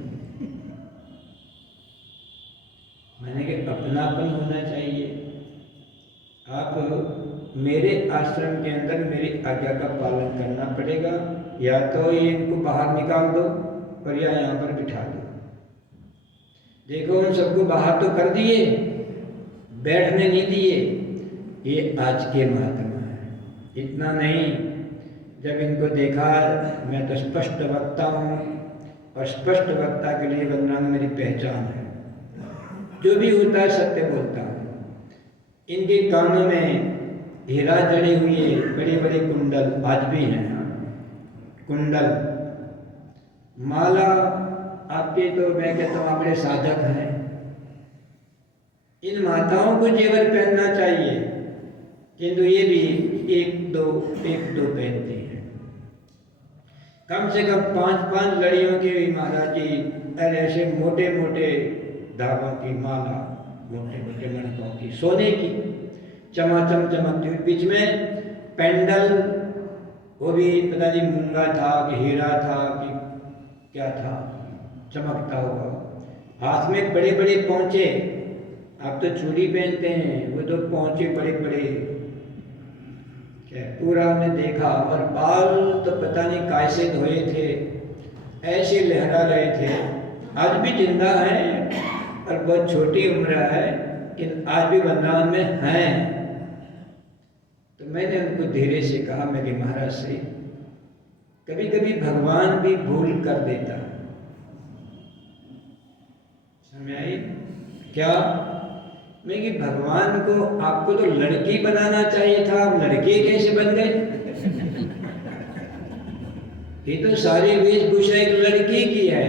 मैंने कि अपनापन होना चाहिए। आप मेरे आश्रम के अंदर मेरी आज्ञा का पालन करना पड़ेगा, या तो ये इनको बाहर निकाल दो और या यहाँ पर बिठा दो। देखो उन सबको बाहर तो कर दिए, बैठने नहीं दिए। ये आज के महात्मा हैं। इतना नहीं, जब इनको देखा, मैं तो स्पष्ट वक्ता हूँ और स्पष्ट वक्ता के लिए वंदना मेरी पहचान है। जो भी होता है सत्य बोलता हूँ। इनके कानों में हीरा जड़े हुए बड़े बड़े कुंडल आज भी हैं। कुंडल, माला, आपके तो मैं कहता हूँ अपने साधक हैं। इन माताओं को जेवर पहनना चाहिए, किंतु ये भी एक दो पहनती हैं। कम से कम 5-5 लड़ियों की महाराज जी, ऐसे मोटे मोटे धागों की माला, मोटे मोटे मणकों की, सोने की, चमाचम चमकती हुई, बीच में पेंडल, वो भी पता नहीं मूंगा था कि हीरा था कि क्या था, चमकता हुआ। हाथ में बड़े बड़े पौंचे, आप तो चूड़ी पहनते हैं, वो तो पौंचे बड़े बड़े, क्या पूरा हमने देखा। और बाल तो पता नहीं कैसे धोए थे, ऐसे लहरा रहे थे। आज भी जिंदा हैं और बहुत छोटी उम्र है, लेकिन आज भी वृंदावन में हैं। तो मैंने उनको धीरे से कहा, मैं कि महाराज से कभी कभी भगवान भी भूल कर देता है। समझ आई क्या? मैं कि भगवान को, आपको तो लड़की बनाना चाहिए था, आप लड़के कैसे बन गए? ये तो सारी वेशभूषा एक लड़की की है,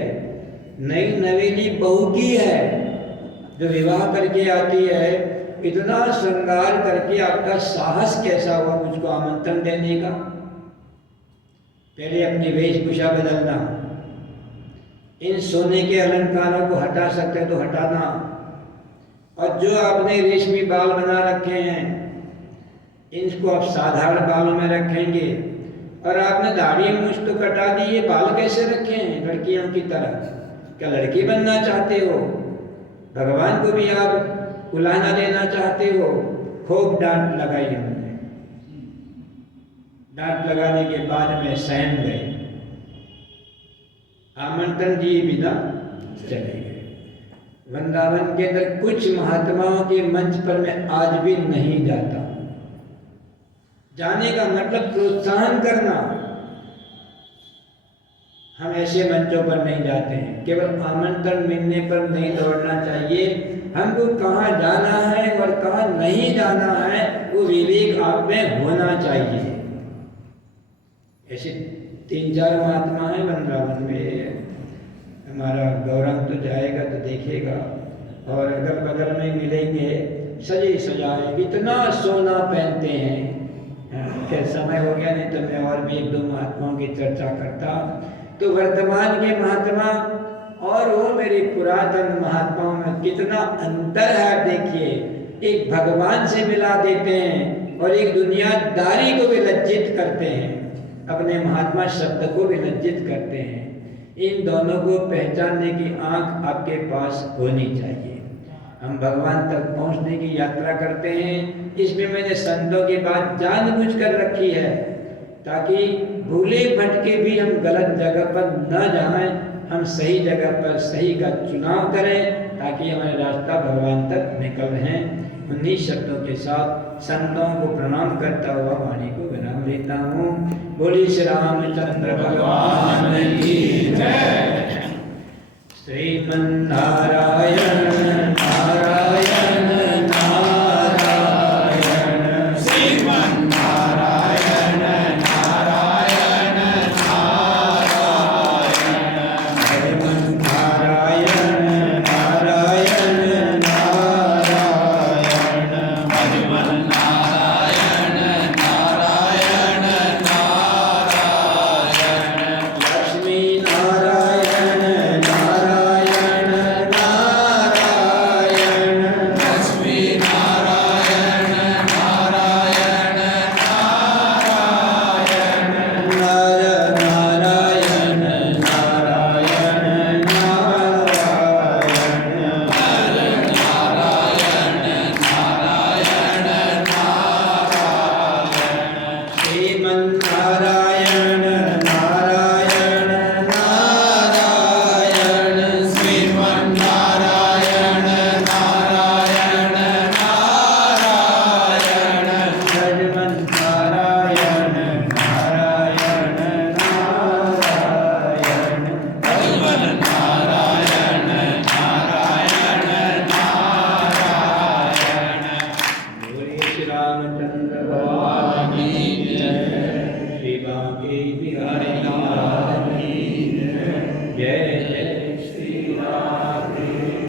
नई नवेली बहू की है, जो विवाह करके आती है। इतना श्रृंगार करके आपका साहस कैसा हुआ मुझको आमंत्रण देने का? पहले अपनी वेशभूषा बदलना, इन सोने के अलंकारों को हटा सकते तो हटाना, और जो आपने रेशमी बाल बना रखे हैं इनको आप साधारण बालों में रखेंगे, और आपने दाढ़ी मूछ तो कटा दी, ये बाल कैसे रखे हैं लड़कियों की तरह? क्या लड़की बनना चाहते हो? भगवान को भी आप उलाहना देना चाहते हो? खूब डांट लगाई हमने। डांट लगाने के बाद में सहम गए, आमंत्रण दिए बिना चले गए। वृंदावन के अंदर कुछ महात्माओं के मंच पर मैं आज भी नहीं जाता। जाने का मतलब प्रोत्साहन करना। हम ऐसे मंचों पर नहीं जाते हैं, केवल आमंत्रण मिलने पर नहीं दौड़ना चाहिए। हमको कहाँ जाना है और कहाँ नहीं जाना है वो विवेक आप में होना चाहिए। ऐसे 3-4 महात्मा हैं वृंदावन में। हमारा गौरंग तो जाएगा तो देखेगा, और अगर बगल में मिलेंगे सजे सजाए, इतना सोना पहनते हैं। फिर समय हो गया, नहीं तो मैं और भी 1-2 महात्माओं की चर्चा करता। तो वर्तमान के महात्मा और वो मेरे पुरातन महात्माओं में कितना अंतर है आप देखिए। एक भगवान से मिला देते हैं और एक दुनियादारी को भी लज्जित करते हैं, अपने महात्मा शब्द को भी लज्जित करते हैं। इन दोनों को पहचानने की आंख आपके पास होनी चाहिए। हम भगवान तक पहुंचने की यात्रा करते हैं, इसमें मैंने संतों की बात जानबूझ कर रखी है ताकि भूले भटके भी हम गलत जगह पर न जाएं, हम सही जगह पर सही का चुनाव करें ताकि हमारा रास्ता भगवान तक निकल हैं। उन्हीं शब्दों के साथ संतों को प्रणाम करता हुआ वाणी को विराम लेता हूँ। बोलिए श्री रामचंद्र भगवान